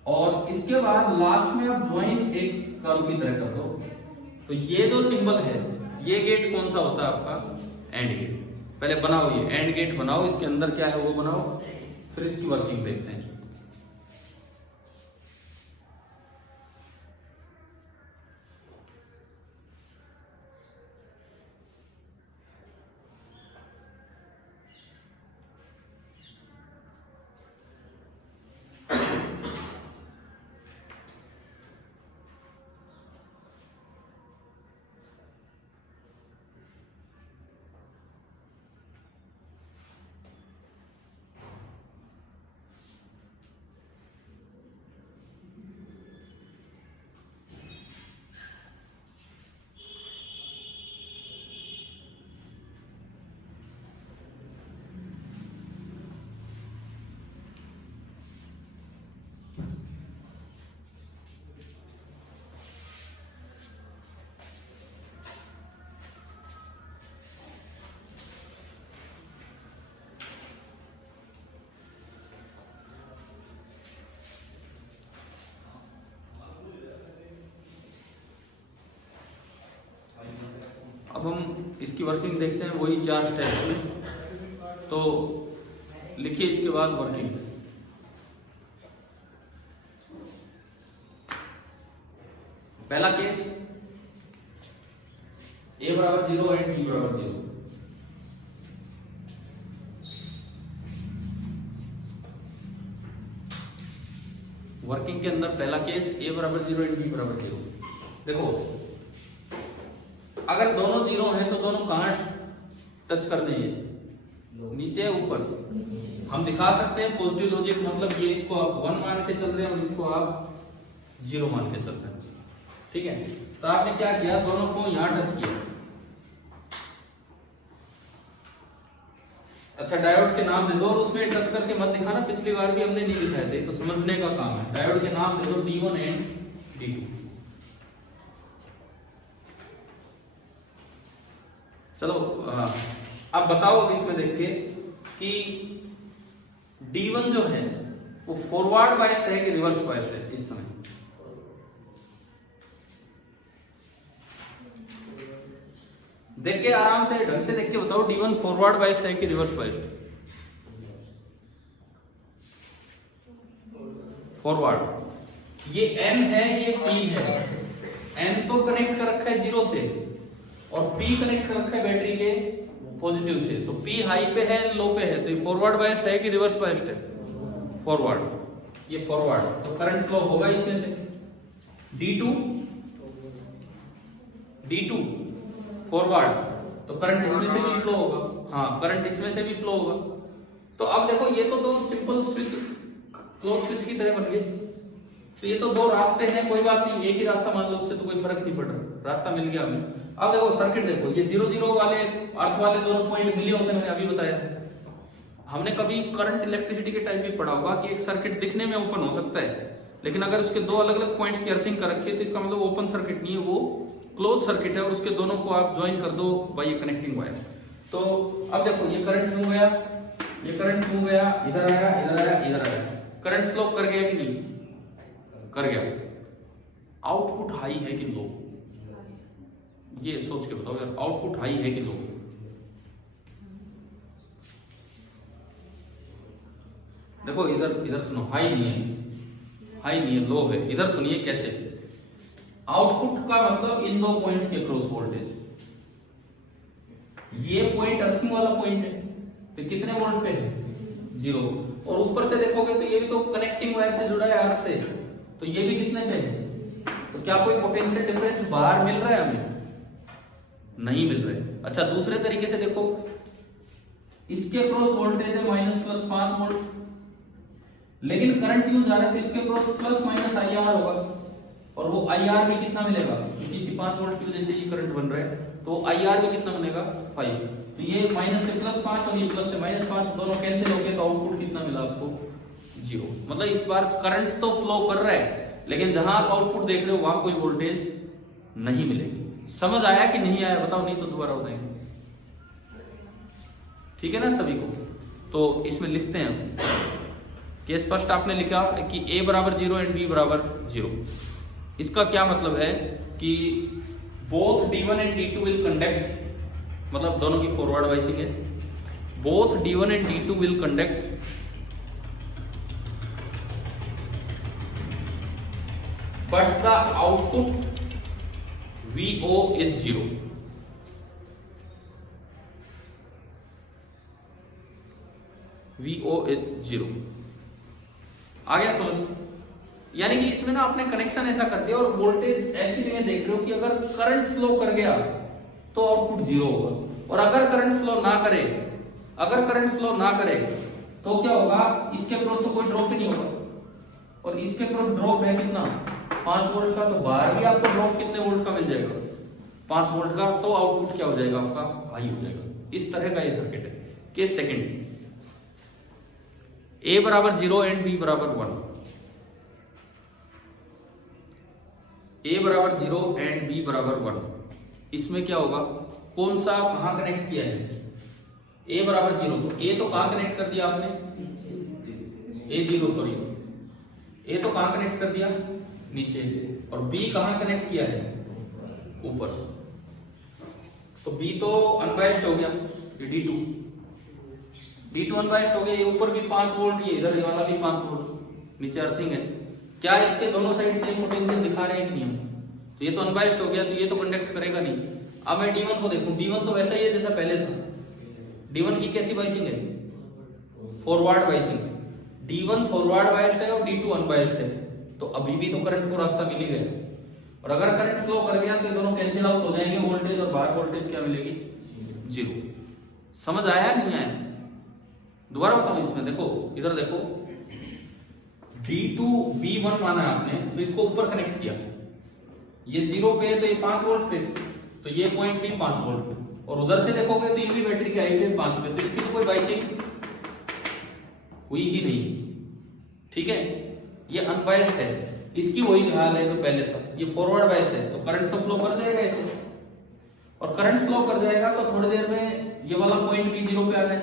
और इसके बाद लास्ट में आप ज्वाइन एक कर्व की तरह कर दो। तो ये जो सिंबल है, ये गेट कौन सा होता है आपका? And gate. पहले बनाओ, ये एंड गेट बनाओ, इसके अंदर क्या है वो बनाओ, फिर इसकी वर्किंग देखते हैं। अब हम इसकी वर्किंग देखते हैं, वही 4 स्टेप्स में। तो लिखिए इसके बाद वर्किंग। पहला केस, a बराबर 0 एंड b बराबर 0। वर्किंग के अंदर पहला केस a बराबर 0 एंड b बराबर 0। देखो अगर दोनों 0 हैं तो दोनों कहां टच कर देंगे? नीचे ऊपर। हम दिखा सकते हैं पॉजिटिव लॉजिक, मतलब ये इसको आप 1 मान के चल रहे हैं और इसको आप 0 मान के चल रहे हैं, ठीक है। तो आपने क्या किया, दोनों को यहां टच किया। अच्छा, डायोड्स के नाम दे दो और उसमें टच करके मत दिखाना, पिछली बार भी हमने नहीं दिखाए थे, तो समझने का काम है। डायोड के नाम दे दो D1 एंड D2। चलो अब बताओ अब इसमें देख के कि D1 जो है वो फॉरवर्ड बायस्ड है कि रिवर्स बायस्ड है इस समय? देख के आराम से ढंग से देख के बताओ, D1 फॉरवर्ड बायस्ड है कि रिवर्स बायस्ड है? फॉरवर्ड। ये N है, ये P है। N तो कनेक्ट कर रखा है 0 से और P कनेक्ट कर रखा है बैटरी के पॉजिटिव से। तो P हाई पे है, लो पे है, तो ये फॉरवर्ड बायस्ड है कि रिवर्स बायस्ड है? फॉरवर्ड। ये फॉरवर्ड, तो करंट फ्लो होगा इसमें से। D2 फॉरवर्ड, तो करंट इसमें से भी फ्लो होगा। हाँ, करंट इसमें से भी फ्लो होगा। तो अब देखो ये तो 2 सिंपल स्विच, क्लोज स्विच की तरह बन गए। तो ये तो 2 रास्ते हैं, कोई बात नहीं, एक ही रास्ता मान लो, उससे तो कोई फर्क नहीं पड़ रहा, रास्ता मिल गया हमें। अब देखो सर्किट देखो, ये 0-0 वाले अर्थ वाले दोनों पॉइंट मिले होते हैं, मैंने अभी बताया था। हमने कभी करंट इलेक्ट्रिसिटी के टाइप में पढ़ा होगा कि एक सर्किट दिखने में ओपन हो सकता है, लेकिन अगर उसके 2 अलग अलग पॉइंट्स की अर्थिंग कर रखी है तो इसका मतलब ओपन सर्किट नहीं है, वो क्लोज सर्किट है, और उसके दोनों को आप ज्वाइन कर दो बाय कनेक्टिंग वायर। तो अब देखो ये करंट मूव गया, ये करंट मूव गया, इधर आया, इधर आया, इधर आया, करंट फ्लो कर गया कि नहीं? कर गया। आउटपुट हाई है कि लो? ये सोच के बताओ यार, आउटपुट हाई है कि लो? देखो इधर सुनो, हाई नहीं है, हाई नहीं है, लो है। इधर सुनिए कैसे। आउटपुट का मतलब इन 2 पॉइंट्स के क्रॉस वोल्टेज। ये पॉइंट अर्थिंग वाला पॉइंट है, तो कितने वोल्ट पे है? 0। और ऊपर से देखोगे तो ये भी तो कनेक्टिंग वायर से जुड़ा है अर्थ से, तो ये भी कितने पे है? तो क्या कोई पोटेंशियल डिफरेंस बाहर मिल रहा है हमें? नहीं मिल रहे। अच्छा दूसरे तरीके से देखो, इसके क्रॉस वोल्टेज है -+5 वोल्ट, लेकिन करंट यूज आ रहा है तो इसके क्रॉस प्लस IR होगा, और वो IR भी कितना मिलेगा, क्योंकि इसी 5 वोल्ट की वजह से ये करंट बन रहा है, तो IR भी कितना बनेगा 5। तो ये माइनस से +5 और ये प्लस से -5 दोनों कैंसिल हो गए, तो आउटपुट कितना मिला आपको 0। मतलब इस बार करंट तो फ्लो कर रहा है, लेकिन जहां आप आउटपुट देख रहे हो वहां कोई वोल्टेज नहीं मिलेगी। समझ आया कि नहीं आया बताओ, नहीं तो दोबारा बताएंगे। ठीक है ना सभी को। तो इसमें लिखते हैं हम कि स्पष्ट आपने लिखा कि A बराबर 0 एंड B बराबर 0। इसका क्या मतलब है कि both D1 and D2 will conduct, मतलब दोनों की फॉरवर्ड वाइसिंग है, both D1 and D2 will conduct but the output VO is 0। VO is 0 आ गया समझ। यानी कि इसमें ना आपने कनेक्शन ऐसा कर दिया और वोल्टेज ऐसी जगह देख रहे हो कि अगर करंट फ्लो कर गया तो आउटपुट 0 होगा, और अगर करंट फ्लो ना करे, अगर करंट फ्लो ना करे तो क्या होगा, इसके क्रॉस तो कोई ड्रॉप ही नहीं होगा, और इसके क्रॉस ड्रॉप है कितना 5 वोल्ट का, तो बाहर भी आपको ड्रॉप कितने वोल्ट का मिल जाएगा 5 वोल्ट का, तो आउटपुट क्या हो जाएगा आपका हाई हो जाएगा। इस तरह का ये सर्किट है। केस सेकंड, A बराबर 0 एंड B बराबर 1। A बराबर 0 एंड B बराबर 1, इसमें क्या होगा, कौन सा कहां कनेक्ट किया है, A बराबर 0, तो A तो कहां कनेक्ट कर दिया आपने, A0 सॉरी, A तो कहां कनेक्ट कर दिया नीचे, और B कहां कनेक्ट किया है ऊपर, तो B तो अनबायस्ड हो गया, D2 अनबायस्ड हो गया, ये ऊपर भी 5 वोल्ट, ये इधर वाला भी 5 वोल्ट, नीचे अर्थिंग है। क्या इसके दोनों साइड सेम पोटेंशियल दिखा रहे हैं कि नहीं, तो ये तो अनबायस्ड हो गया, तो ये तो कंडक्ट करेगा नहीं। अब मैं D1 को देखूं, D1 तो वैसा ही है जैसा पहले था। D1 की कैसी बाइसिंग है, forward biasing, D1 forward biased है और D2 अनबायस्ड है, तो अभी भी तो करंट को रास्ता मिल ही गया, और अगर करंट फ्लो कर गया तो दोनों कैंसिल आउट हो जाएंगे, वोल्टेज और बाहर वोल्टेज क्या मिलेगी 0। समझ आया नहीं आया, दोबारा बताऊं। इसमें देखो, इधर देखो, D2 B1 माना आपने, तो इसको ऊपर कनेक्ट किया, ये 0 पे है तो ये 5 वोल्ट पे, तो ये पॉइंट भी 5 वोल्ट पे, और उधर से देखोगे तो ये भी बैटरी की हाइट है 5 पे, तो इसकी तो कोई बाइसिंग हुई ही नहीं। ठीक है, ये अनबायस्ड है, इसकी वही हाल है तो पहले था, ये फॉरवर्ड बायस है, तो करंट तो फ्लो कर जाएगा ऐसे, और करंट फ्लो कर जाएगा तो थोड़ी देर में ये वाला पॉइंट भी 0 पे आ जाए,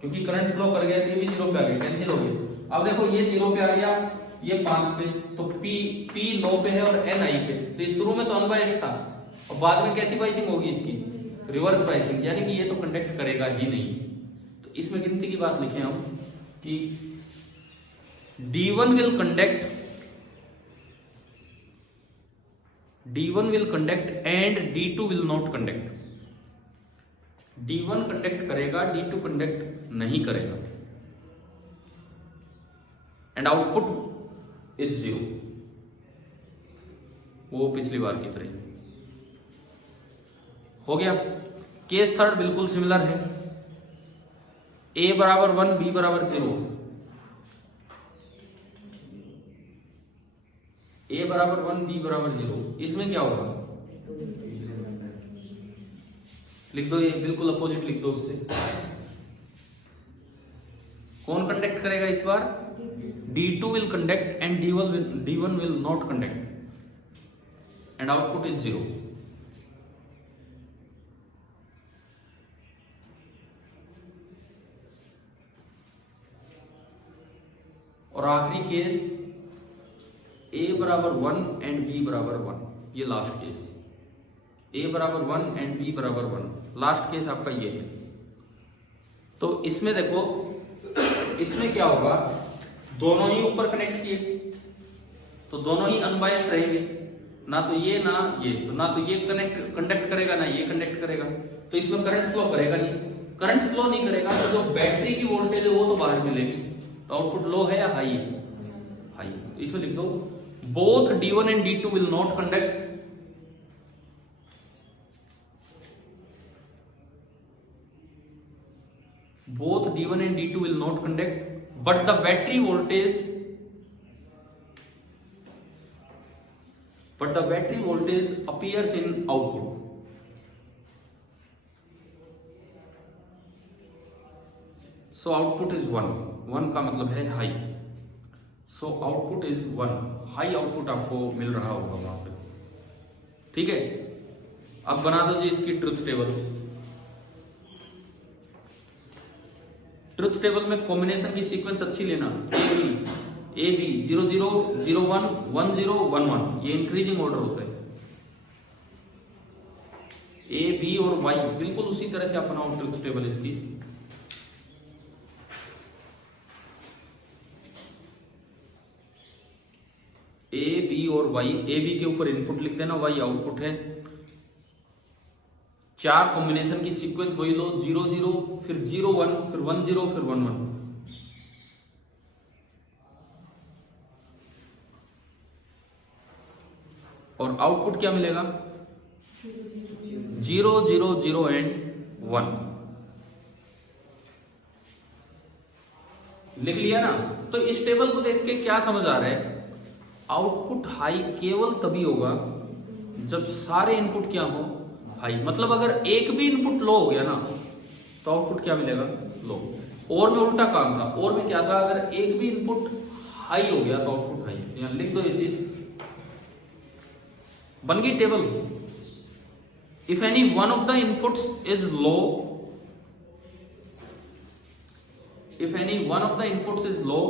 क्योंकि करंट फ्लो कर गया तो ये भी 0 पे आ गया, कैंसिल हो गया। अब देखो ये 0 पे आ गया, ये 5 पे, तो P 9 पे है और N I पे, तो इस शुरू में तो अनबायस्ड था, और बाद में कैसी बाइसिंग होगी इसकी, रिवर्स बाइसिंग, यानी कि ये तो कंडक्ट करेगा ही नहीं। तो इसमें गिनती की बात लिखे हम कि D1 will conduct and D2 will not conduct। D1 conduct करेगा, D2 कंडक्ट नहीं करेगा, एंड आउटपुट इज 0, वो पिछली बार की तरह हो गया। केस थर्ड बिल्कुल सिमिलर है, A बराबर 1 B बराबर 0, A बराबर 1 B बराबर 0, इसमें क्या होगा, लिख दो, ये बिल्कुल अपोजिट लिख दो उससे। कौन कंडक्ट करेगा इस बार, D2 will conduct and D1 will not conduct, and output is 0। और आखिरी केस A बराबर 1 एंड B बराबर 1, ये लास्ट केस, A बराबर 1 एंड B बराबर 1, लास्ट केस आपका ये है। तो इसमें देखो, इसमें क्या होगा, दोनों ही ऊपर कनेक्ट किए, तो दोनों ही अनबायस्ड रहेंगे, ना तो ये ना ये, तो ना तो ये कंडक्ट करेगा ना ये कंडक्ट करेगा, तो इसमें करंट फ्लो करेगा नहीं, करंट फ्लो नहीं करेगा तो जो बैटरी की वोल्टेज है वो तो बाहर मिलेगी, तो आउटपुट लो है या हाई, हाई। इसमें लिख दो, both D1 and D2 will not conduct both D1 and D2 will not conduct, but the battery voltage appears in output. So output is 1. 1 का मतलब है high. So output is 1. High output आपको मिल रहा होगा वहां पे. ठीक है. अब बना दो जी इसकी ट्रुथ टेबल. ट्रुथ टेबल में कॉम्बिनेशन की सीक्वेंस अच्छी लेना. ए बी 0 0 0 1 1 0 1 1, ये इंक्रीजिंग ऑर्डर होता है. ए बी और वाई बिल्कुल उसी तरह से आप बनाओ ट्रुथ टेबल इसकी. ए बी और वाई, ए बी के ऊपर इनपुट लिख देना, वाई आउटपुट है. 4 कॉम्बिनेशन की सीक्वेंस वही लो. 0 0 फिर 0 1 फिर 1 0 फिर 1 1. और आउटपुट क्या मिलेगा? 0 0 0 एंड 1. लिख लिया ना. तो इस टेबल को देख के क्या समझ आ रहा है? आउटपुट हाई केवल तभी होगा जब सारे इनपुट क्या हो? हाई. मतलब अगर एक भी इनपुट लो हो गया ना तो आउटपुट क्या मिलेगा? लो. और में उल्टा काम था. और में क्या था? अगर एक भी इनपुट हाई हो गया तो आउटपुट हाई. यहां लिख दो ये चीज. बन गई table. If any one of the inputs is low, if any one of the inputs is low,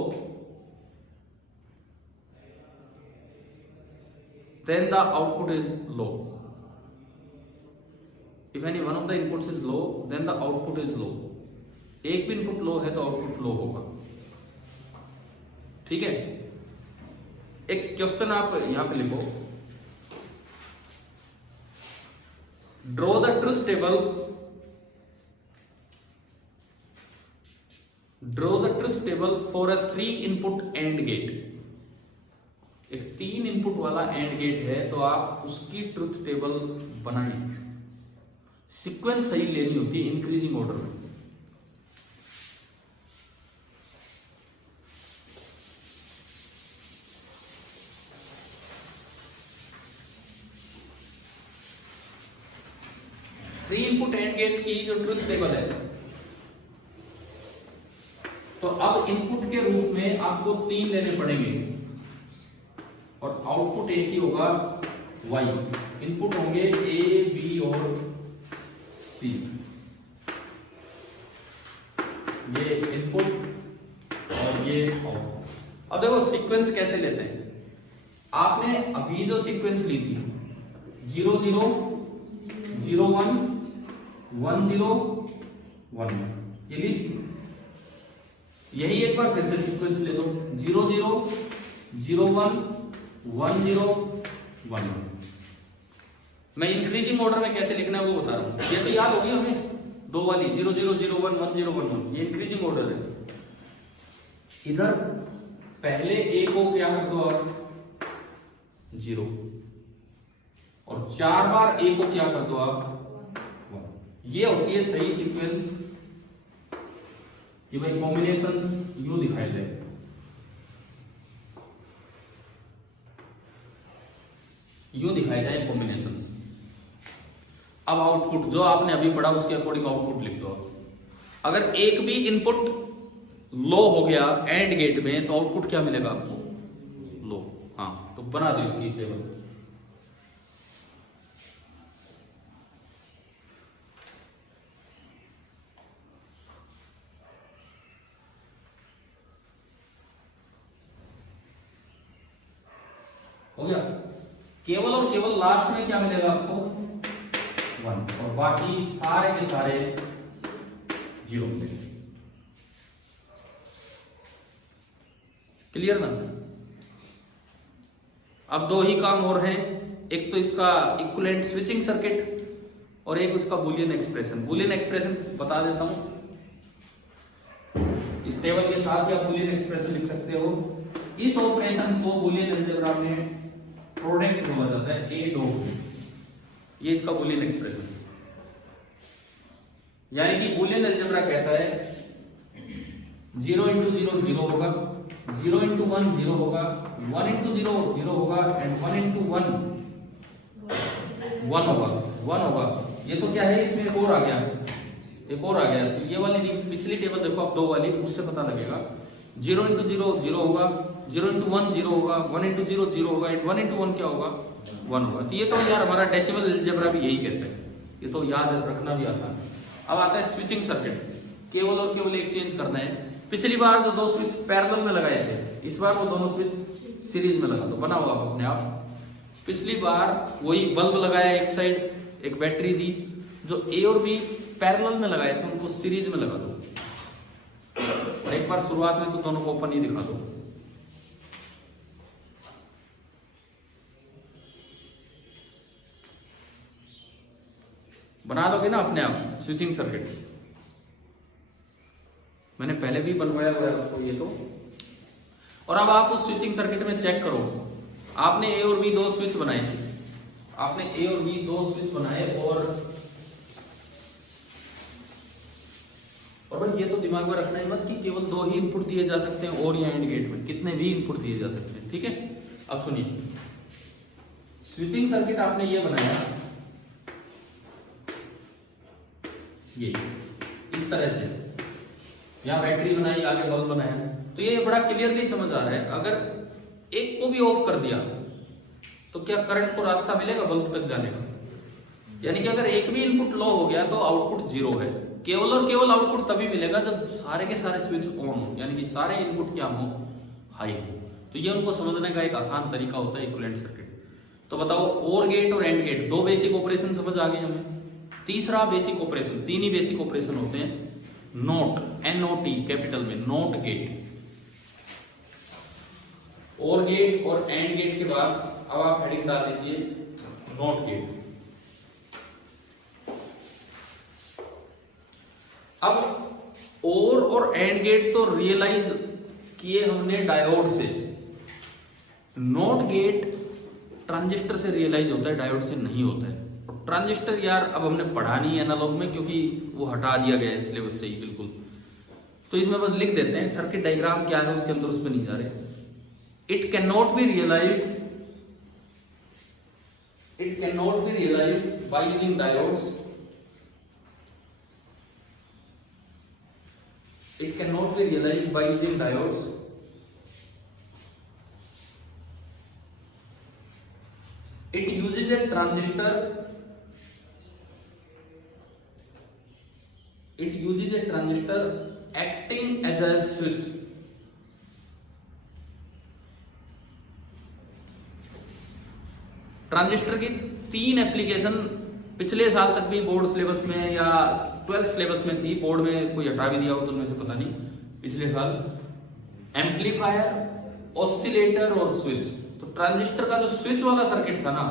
then the output is low. If any one of the inputs is low, then the output is low. एक भी input low है तो output low होगा. ठीक है. एक question आप यहां पे लिखो. Draw the truth table. Draw the truth table for a 3 input and gate. एक 3 इनपुट वाला एंड गेट है तो आप उसकी ट्रुथ टेबल बनाइए. सीक्वेंस सही लेनी होती है इंक्रीजिंग ऑर्डर में. थ्री इनपुट एंड गेट की जो ट्रुथ टेबल है, तो अब इनपुट के रूप में आपको 3 लेने पड़ेंगे और आउटपुट एक ही होगा y. इनपुट होंगे a, b और c. ये इनपुट और ये आउटपुट. अब देखो सीक्वेंस कैसे लेते हैं. आपने अभी जो सीक्वेंस ली थी 0 0 0 1 1 0 1 1, ये ली थी. यही एक बार फिर से सीक्वेंस ले लो. 0 0 0 1 1 0 1 1. मैं इंक्रीजिंग ऑर्डर में कैसे लिखना है वो बता रहा हूं. ये तो याद होगी हमें. 2 वाली 0 0 0 1 1 0 1 1, ये इंक्रीजिंग ऑर्डर है. इधर पहले ए को क्या कर दो आप? 0. और 4 बार ए को क्या कर दो आप? 1. ये होती है सही सीक्वेंस कि भाई कॉम्बिनेशंस यूं दिखाई दे. यूं दिखाई जाए कॉम्बिनेशंस. अब आउटपुट जो आपने अभी पढ़ा उसके अकॉर्डिंग आउटपुट लिख दो. अगर एक भी इनपुट लो हो गया एंड गेट में तो आउटपुट क्या मिलेगा आपको? लो. हाँ, तो बना दो इसकी टेबल. हो गया. केवल और केवल लास्ट में क्या मिलेगा आपको? 1. और बाकी सारे के सारे 0 मिलेंगे. क्लियर ना? अब 2 ही काम और हैं. एक तो इसका इक्विवेलेंट स्विचिंग सर्किट और एक उसका बूलियन एक्सप्रेशन. बूलियन एक्सप्रेशन बता देता हूं. इस टेबल के साथ आप बूलियन एक्सप्रेशन लिख सकते हो. इस ऑपरेशन को बूलियन अलजेब्रा में प्रोडक्ट बोला जाता है. ए डॉट. ये इसका बूलियन एक्सप्रेशन. यानी कि बूलियन अलजेब्रा कहता है 0 इंटू 0 0 होगा, 0 इंटू 1 0 होगा, 1 इंटू 0 0 होगा एंड 1 इंटू 1 1 होगा, 1 होगा। ये तो क्या है, इसमें एक और आ गया, एक और आ गया। तो ये वाली पिछली टेबल देखो आप, 2 वाली, उससे पता लगेगा। 0 इंटू 0 0 होगा, 0 इंटू 1 0 होगा, 1 इंटू 0 0 होगा एंड 1 इंटू 1 क्या होगा, 1 होगा। तो ये तो यार हमारा डेसिमल अलजेब्रा भी यही कहते हैं, ये तो याद रखना भी आसान है। अब आता है स्विचिंग सर्किट, केवल और केवल एक चेंज करना है। पिछली बार जो 2 स्विच पैरेलल में लगाए थे, इस बार वो दोनों स्विच सीरीज में लगा दो, बना होगा अपने आप। पिछली बार वही बल्ब लगाया एक साइड, एक बैटरी दी, जो ए और बी पैरेलल में लगाए थे उनको सीरीज में लगा दो। और एक बार शुरुआत में तो दोनों को ओपन ही दिखा दो। बना दोगे ना अपने आप स्विचिंग सर्किट, मैंने पहले भी बनवाया हुआ है आपको ये तो। और अब आप उस स्विचिंग सर्किट में चेक करो, आपने ए और बी 2 स्विच बनाए, आपने ए और बी 2 स्विच बनाए और भाई ये तो दिमाग में रखना है मत कि केवल 2 ही इनपुट दिए जा सकते हैं और या एंड गेट में कितने भी इनपुट दिए जा सकते हैं, ठीक है। अब सुनिए, स्विचिंग सर्किट आपने ये बनाया, ये इस तरह से, यहां बैटरी बनाई, आगे बल्ब बनाया, तो ये बड़ा क्लियरली समझ आ रहा है। अगर एक को भी ऑफ कर दिया तो क्या करंट को रास्ता मिलेगा बल्ब तक जाने का? यानी कि अगर एक भी इनपुट लो हो गया तो आउटपुट 0 है। केवल और केवल आउटपुट तभी मिलेगा जब सारे के सारे स्विच ऑन हो, यानी कि सारे इनपुट क्या हो, हाई हो। तो ये उनको समझने का एक आसान तरीका होता है इक्विवेलेंट सर्किट। तो बताओ, और गेट और एंड गेट 2 बेसिक ऑपरेशन समझ आ गए हमें। तीसरा बेसिक ऑपरेशन, 3 ही बेसिक ऑपरेशन होते हैं, नोट, NOT कैपिटल में, नोट गेट। और गेट और एंड गेट के बाद अब आप हेडिंग डाल दीजिए नोट गेट। अब और एंड गेट तो रियलाइज किए हमने डायोड से, नोट गेट ट्रांजिस्टर से रियलाइज होता है, डायोड से नहीं होता है। ट्रांजिस्टर यार अब हमने पढ़ा नहीं है एनालॉग में, क्योंकि वो हटा दिया गया है सिलेबस से ही बिल्कुल। तो इसमें बस लिख देते हैं सर्किट डायग्राम क्या है उसके अंदर, उस पर नहीं जा रहे। It can not be realised, it cannot be realized by using diodes, it cannot be realized by using diodes, it uses a transistor, it uses a transistor acting as a switch। Transistor की 3 application पिछले साल तक भी board syllabus में या 12th syllabus में थी, board में कोई हटा भी दिया हो तो उनमें से पता नहीं, पिछले साल। एम्पलीफायर, ऑसिलेटर और स्विच। तो ट्रांजिस्टर का जो स्विच वाला सर्किट था ना,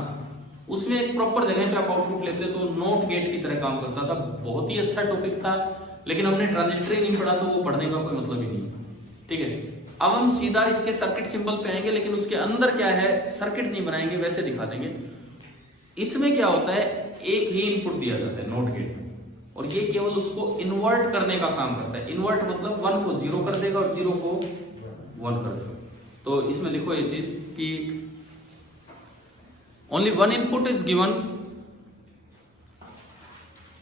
उसमें एक प्रॉपर जगह पे आप आउटपुट लेते तो नोट गेट की तरह काम करता था। बहुत ही अच्छा टॉपिक था, लेकिन हमने ट्रांजिस्टर ही नहीं पढ़ा तो वो पढ़ने का कोई मतलब ही नहीं, ठीक है। अब हम सीधा इसके सर्किट सिंबल पे आएंगे, लेकिन उसके अंदर क्या है सर्किट नहीं बनाएंगे, वैसे दिखा देंगे। इसमें क्या होता है, एक ही इनपुट दिया जाता है नोट गेट में, और ये केवल उसको इन्वर्ट करने का काम करता है। इन्वर्ट मतलब 1 को 0 कर देगा और 0 को 1 कर देगा। तो इसमें लिखो ये चीज कि only one input is given,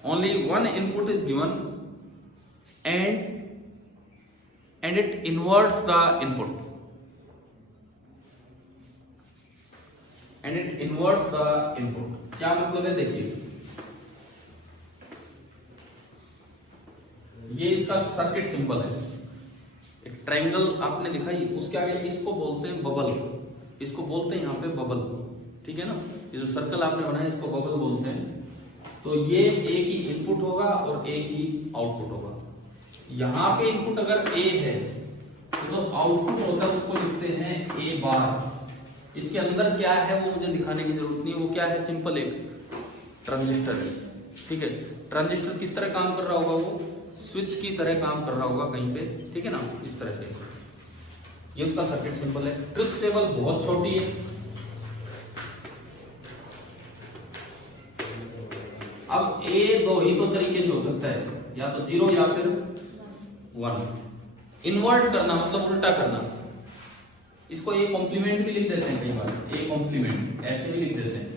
only one input is given and it inverts the input, and it inverts the input। क्या मतलब है देखिए, ये इसका सर्किट सिंबल है, एक ट्रायंगल आपने दिखाई, उसके आगे इसको बोलते हैं बबल, इसको बोलते हैं यहाँ पे बबल, ठीक है ना। ये जो सर्कल आपने बनाया इसको बबल बोलते हैं। तो ये एक ही इनपुट होगा और एक ही आउटपुट होगा। यहां पे इनपुट अगर A है तो जो आउटपुट होता है उसको लिखते हैं A बार। इसके अंदर क्या है वो मुझे दिखाने की जरूरत नहीं, वो क्या है, सिंपल एक ट्रांजिस्टर है, ठीक है। ट्रांजिस्टर किस तरह काम कर रहा होगा, वो स्विच की तरह काम कर रहा होगा कहीं पे, ठीक है ना, इस तरह से। ये उसका सर्किट सिंबल है। ट्रुथ टेबल बहुत छोटी है। अब A 2 ही तो तरीके से हो सकता है, या तो 0 या फिर 1। इन्वर्ट करना मतलब उल्टा करना। इसको ये कॉम्प्लीमेंट भी लिख देते हैं कई बार, ये कॉम्प्लीमेंट ऐसे भी लिख देते हैं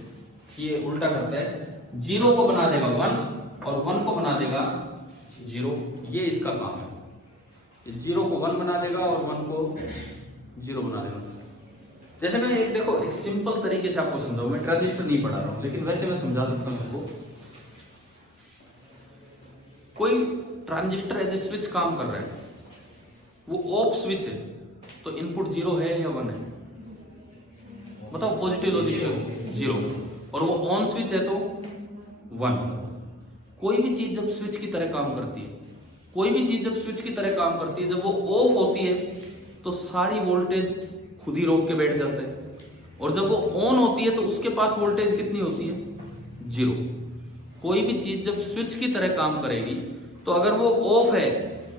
कि ये उल्टा करता है। 0 को बना देगा 1 और 1 को बना देगा 0, ये इसका काम है। 0 को 1 बना देगा और 1 को 0 बना देगा। जैसे मैं एक देखो एक सिंपल तरीके से आपको समझाऊं, मैं ट्रांजिस्टर नहीं पढ़ा रहा हूं लेकिन वैसे मैं समझा सकता हूं इसको। कोई ट्रांजिस्टर एज ए स्विच काम कर रहा है, वो ऑफ स्विच है तो इनपुट 0 है या 1 है? बताओ, पॉजिटिव लॉजिक है 0, और वो ऑन स्विच है तो 1। कोई भी चीज जब स्विच की तरह काम करती है, कोई भी चीज जब स्विच की तरह काम करती है, जब वो ऑफ होती है तो सारी वोल्टेज खुद ही रोक के बैठ जाता है, और जब वो ऑन होती है तो उसके पास वोल्टेज कितनी होती है? 0। कोई भी चीज जब स्विच की तरह काम करेगी तो अगर वो ऑफ है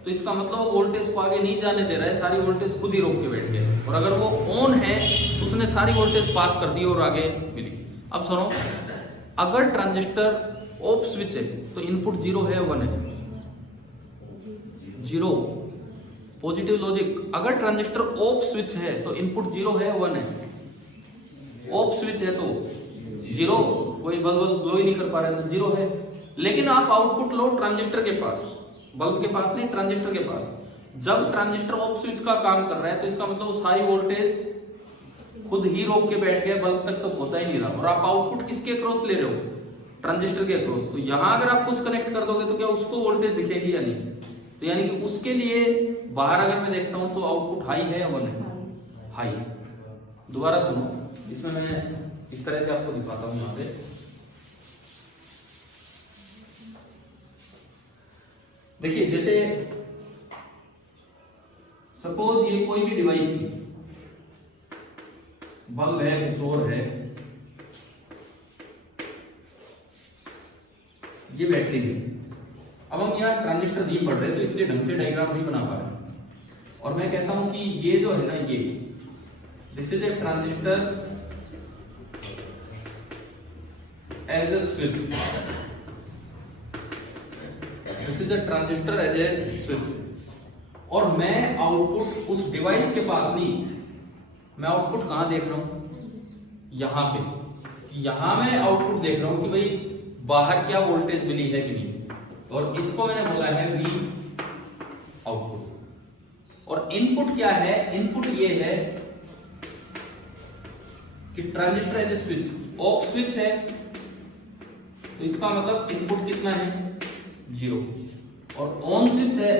तो इसका मतलब वो वोल्टेज को आगे नहीं जाने दे रहा है, सारी वोल्टेज खुद ही रोक के बैठ गया, और अगर वो ऑन है तो उसने सारी वोल्टेज पास कर दी और आगे मिली। अब सुनो, अगर ट्रांजिस्टर ऑफ स्विच है तो इनपुट 0 है या 1 है? 0। पॉजिटिव लॉजिक, अगर ट्रांजिस्टर ऑफ स्विच है तो इनपुट 0 है या 1 है? ऑफ स्विच है तो 0, कोई बल्ब ग्लो ही नहीं कर पा रहा है तो 0 है। लेकिन आप आउटपुट लो ट्रांजिस्टर के पास, बल्ब के पास नहीं, ट्रांजिस्टर के पास। जब ट्रांजिस्टर ऑफ स्विच का काम कर रहा है तो इसका मतलब वो सारी वोल्टेज खुद ही रोक के बैठ गया, बल्ब तक तो पहुंचा ही नहीं रहा, और आप आउटपुट किसके अक्रॉस ले रहे हो? ट्रांजिस्टर के अक्रॉस। तो यहां अगर आप कुछ कनेक्ट कर दोगे तो क्या उसको वोल्टेज दिखेगी या नहीं? तो यानी कि उसके लिए बाहर अगर मैं देखता हूं तो आउटपुट हाई है या 1 है? हाई। दोबारा सुनो, इसमें मैं इस तरह से आपको दिखाता हूं। यहां पे देखिए, जैसे सपोज ये कोई भी डिवाइस थी, बल्ब है, कुछ और है, ये बैटरी है। अब हम यहाँ ट्रांजिस्टर नहीं पढ़ रहे तो इसलिए ढंग से डायग्राम नहीं बना पा रहे, और मैं कहता हूं कि ये जो है ना, ये this is a transistor as a switch, this is a transistor as a switch, और मैं आउटपुट उस डिवाइस के पास नहीं, मैं आउटपुट कहां देख रहा हूं? यहां पे। यहां मैं आउटपुट देख रहा हूं कि भाई बाहर क्या वोल्टेज मिली है कि नहीं, और इसको मैंने बोला है V आउटपुट। और इनपुट क्या है? इनपुट ये है कि transistor as a switch, off switch है तो इसका मतलब इनपुट कितना है? 0, और ऑन स्विच है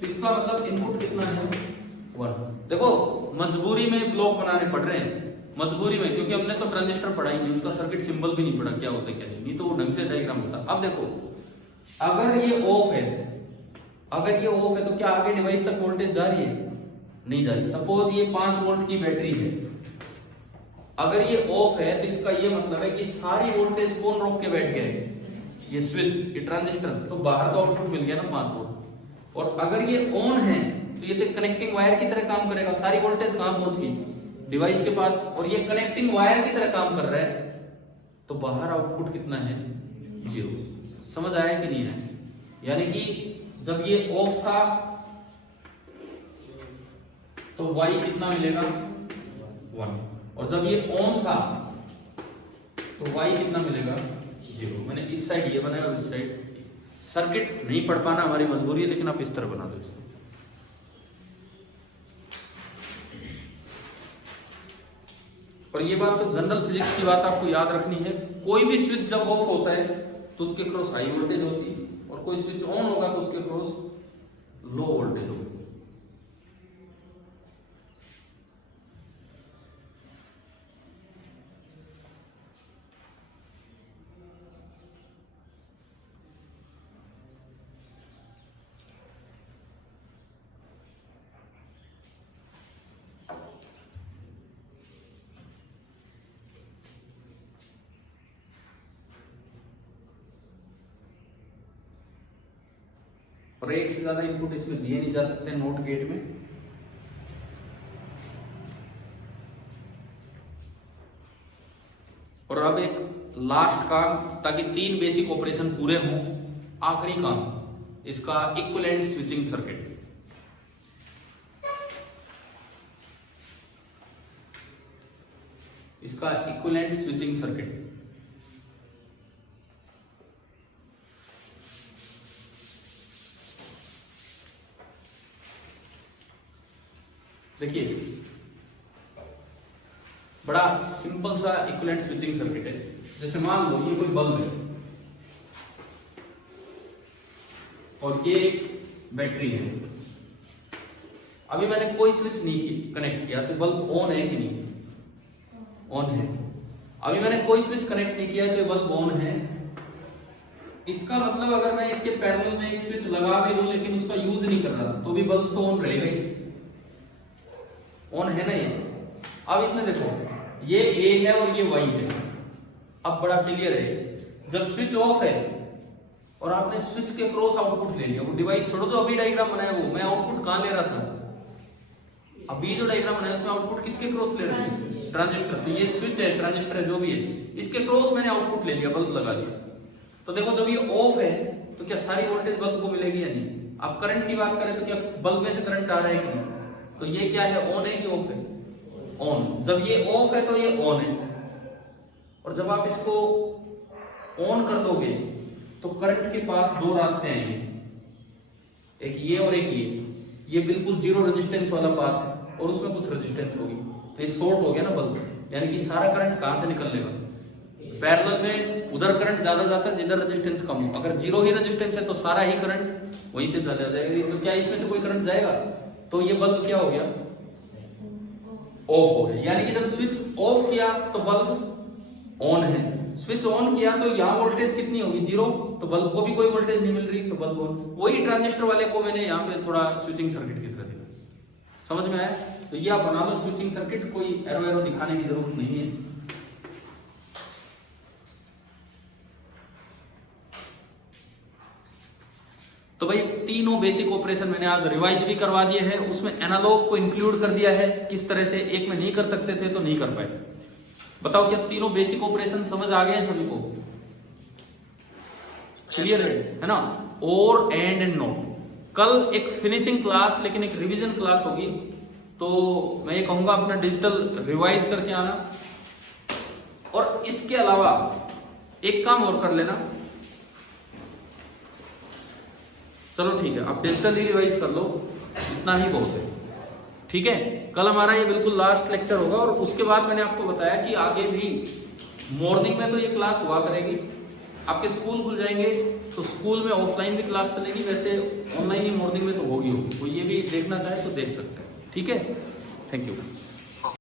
तो इसका मतलब इनपुट कितना है? 1। देखो, मजबूरी में ब्लॉक बनाने पड़ रहे हैं, मजबूरी में, क्योंकि हमने तो ट्रांजिस्टर पढ़ा ही नहीं, उसका सर्किट सिंबल भी नहीं पढ़ा क्या होता है क्या नहीं तो वो ढंग से डायग्राम होता। अब देखो, अगर ये ऑफ है, अगर ये ऑफ है तो क्या आगे डिवाइस तक वोल्टेज जा रही है? नहीं जा रही। सपोज ये 5 वोल्ट की बैटरी है, अगर ये ऑफ है तो इसका ये मतलब है कि सारी वोल्टेज कौन रोक के बैठ गया है? ये स्विच, ये ट्रांजिस्टर, तो बाहर का आउटपुट मिल गया ना 5 वोल्ट। और अगर ये ऑन है तो ये तो कनेक्टिंग वायर की तरह काम करेगा, सारी वोल्टेज कहां पहुंच गई? डिवाइस के पास, और ये कनेक्टिंग वायर की तरह काम कर रहा है, तो बाहर आउटपुट कितना है? 0। समझ आया कि नहीं है? यानी कि जब ये ऑफ था तो Y कितना मिलेगा? 1, और जब ये ऑन था तो Y कितना मिलेगा? 0। मैंने इस साइड ये बनाया और इस साइड, सर्किट नहीं पढ़ पाना हमारी मजबूरी है, लेकिन आप इस तरह बना दो इसको। और ये बात तो जनरल फिजिक्स की बात आपको याद रखनी है, कोई भी स्विच जब ऑफ होता है तो उसके क्रॉस हाई वोल्टेज होती है, और कोई स्विच ऑन होगा तो उसके क्रॉस लो वोल्टेज होगी। और एक से ज्यादा इनपुट इसमें दिए नहीं जा सकते नोट गेट में। और अब एक लास्ट काम, ताकि 3 बेसिक ऑपरेशन पूरे हों, आखिरी काम इसका इक्विवेलेंट स्विचिंग सर्किट। इसका इक्विवेलेंट स्विचिंग सर्किट। देखिए बड़ा सिंपल सा इक्विवेलेंट स्विचिंग सर्किट है। जैसे मान लो ये कोई बल्ब है और ये एक बैटरी है। अभी मैंने कोई स्विच नहीं कनेक्ट किया तो बल्ब ऑन है कि नहीं? ऑन है। अभी मैंने कोई स्विच कनेक्ट नहीं किया तो ये बल्ब ऑन है। इसका मतलब अगर मैं इसके पैरेलल में एक स्विच लगा भी दूं लेकिन उसका यूज नहीं कर रहा तो भी बल्ब तो ऑन रहेगा ही। ऑन है ना ये। अब इसमें देखो ये A है और ये Y है। अब बड़ा क्लियर है, जब स्विच ऑफ है और आपने स्विच के क्रॉस आउटपुट ले लिया, वो डिवाइस छोड़ो तो अभी डायग्राम बनाया वो मैं आउटपुट कहां ले रहा था? अभी जो डायग्राम बनाया उसमें आउटपुट किसके क्रॉस ले रहे थे? ट्रांजिस्टर। तो ये स्विच है, ट्रांजिस्टर है, जो भी है, इसके क्रॉस मैंने आउटपुट ले लिया, बल्ब लगा दिया। तो देखो जब ये ऑफ है तो क्या सारी वोल्टेज बल्ब को मिलेगी या नहीं? अब करंट की बात करें तो क्या बल्ब में से करंट आ रहा है कि नहीं? तो ये क्या है, ऑन है कि ऑफ है? ऑन। जब ये ऑफ है तो ये ऑन है, और जब आप इसको ऑन कर दोगे तो करंट के पास दो रास्ते आएंगे, एक ये और एक ये बिल्कुल जीरो रेजिस्टेंस वाला पाथ है और उसमें कुछ रेजिस्टेंस होगी, तो ये शॉर्ट हो गया ना बल्ब, यानी कि सारा करंट कहां से निकलेगा? पैरेलल में उधर करंट ज्यादा जाता है जिधर रेजिस्टेंस कम हो। अगर जीरो ही रेजिस्टेंस है तो सारा ही करंट वहीं से चला जाएगा। तो क्या इसमें से कोई करंट जाएगा? तो ये बल्ब क्या हो गया? ऑफ हो गया। यानी कि जब स्विच ऑफ किया तो बल्ब ऑन है, स्विच ऑन किया तो यहाँ वोल्टेज कितनी होगी? जीरो, तो बल्ब को भी कोई वोल्टेज नहीं मिल रही तो बल्ब ऑन। वही ट्रांजिस्टर वाले को मैंने यहाँ पे थोड़ा स्विचिंग सर्किट की तरह दिया। समझ में आया? तो ये आप बना लो स्विचिंग सर्किट, कोई एरो एरो दिखाने की जरूरत नहीं है। तो भाई तीनों बेसिक ऑपरेशन मैंने आज रिवाइज भी करवा दिए हैं, उसमें एनालॉग को इंक्लूड कर दिया है। किस तरह से एक में नहीं कर सकते थे तो नहीं कर पाए। बताओ क्या तीनों बेसिक ऑपरेशन समझ आ गए सभी को? क्लियर है ना? और एंड नॉट। कल एक फिनिशिंग क्लास लेकिन एक रिवीजन क्लास होगी, तो मैं ये कहूंगा अपना डिजिटल रिवाइज करके आना। और इसके अलावा एक काम और कर लेना। चलो ठीक है, आप डिजिटल ही रिवाइज कर लो, इतना ही बहुत है। ठीक है, कल हमारा ये बिल्कुल लास्ट लेक्चर होगा। और उसके बाद मैंने आपको बताया कि आगे भी मॉर्निंग में तो ये क्लास हुआ करेगी, आपके स्कूल खुल जाएंगे तो स्कूल में ऑफलाइन भी क्लास चलेगी, वैसे ऑनलाइन ही मॉर्निंग में तो होगी। तो ये भी देखना चाहे तो देख सकते हैं। ठीक है, थैंक यू।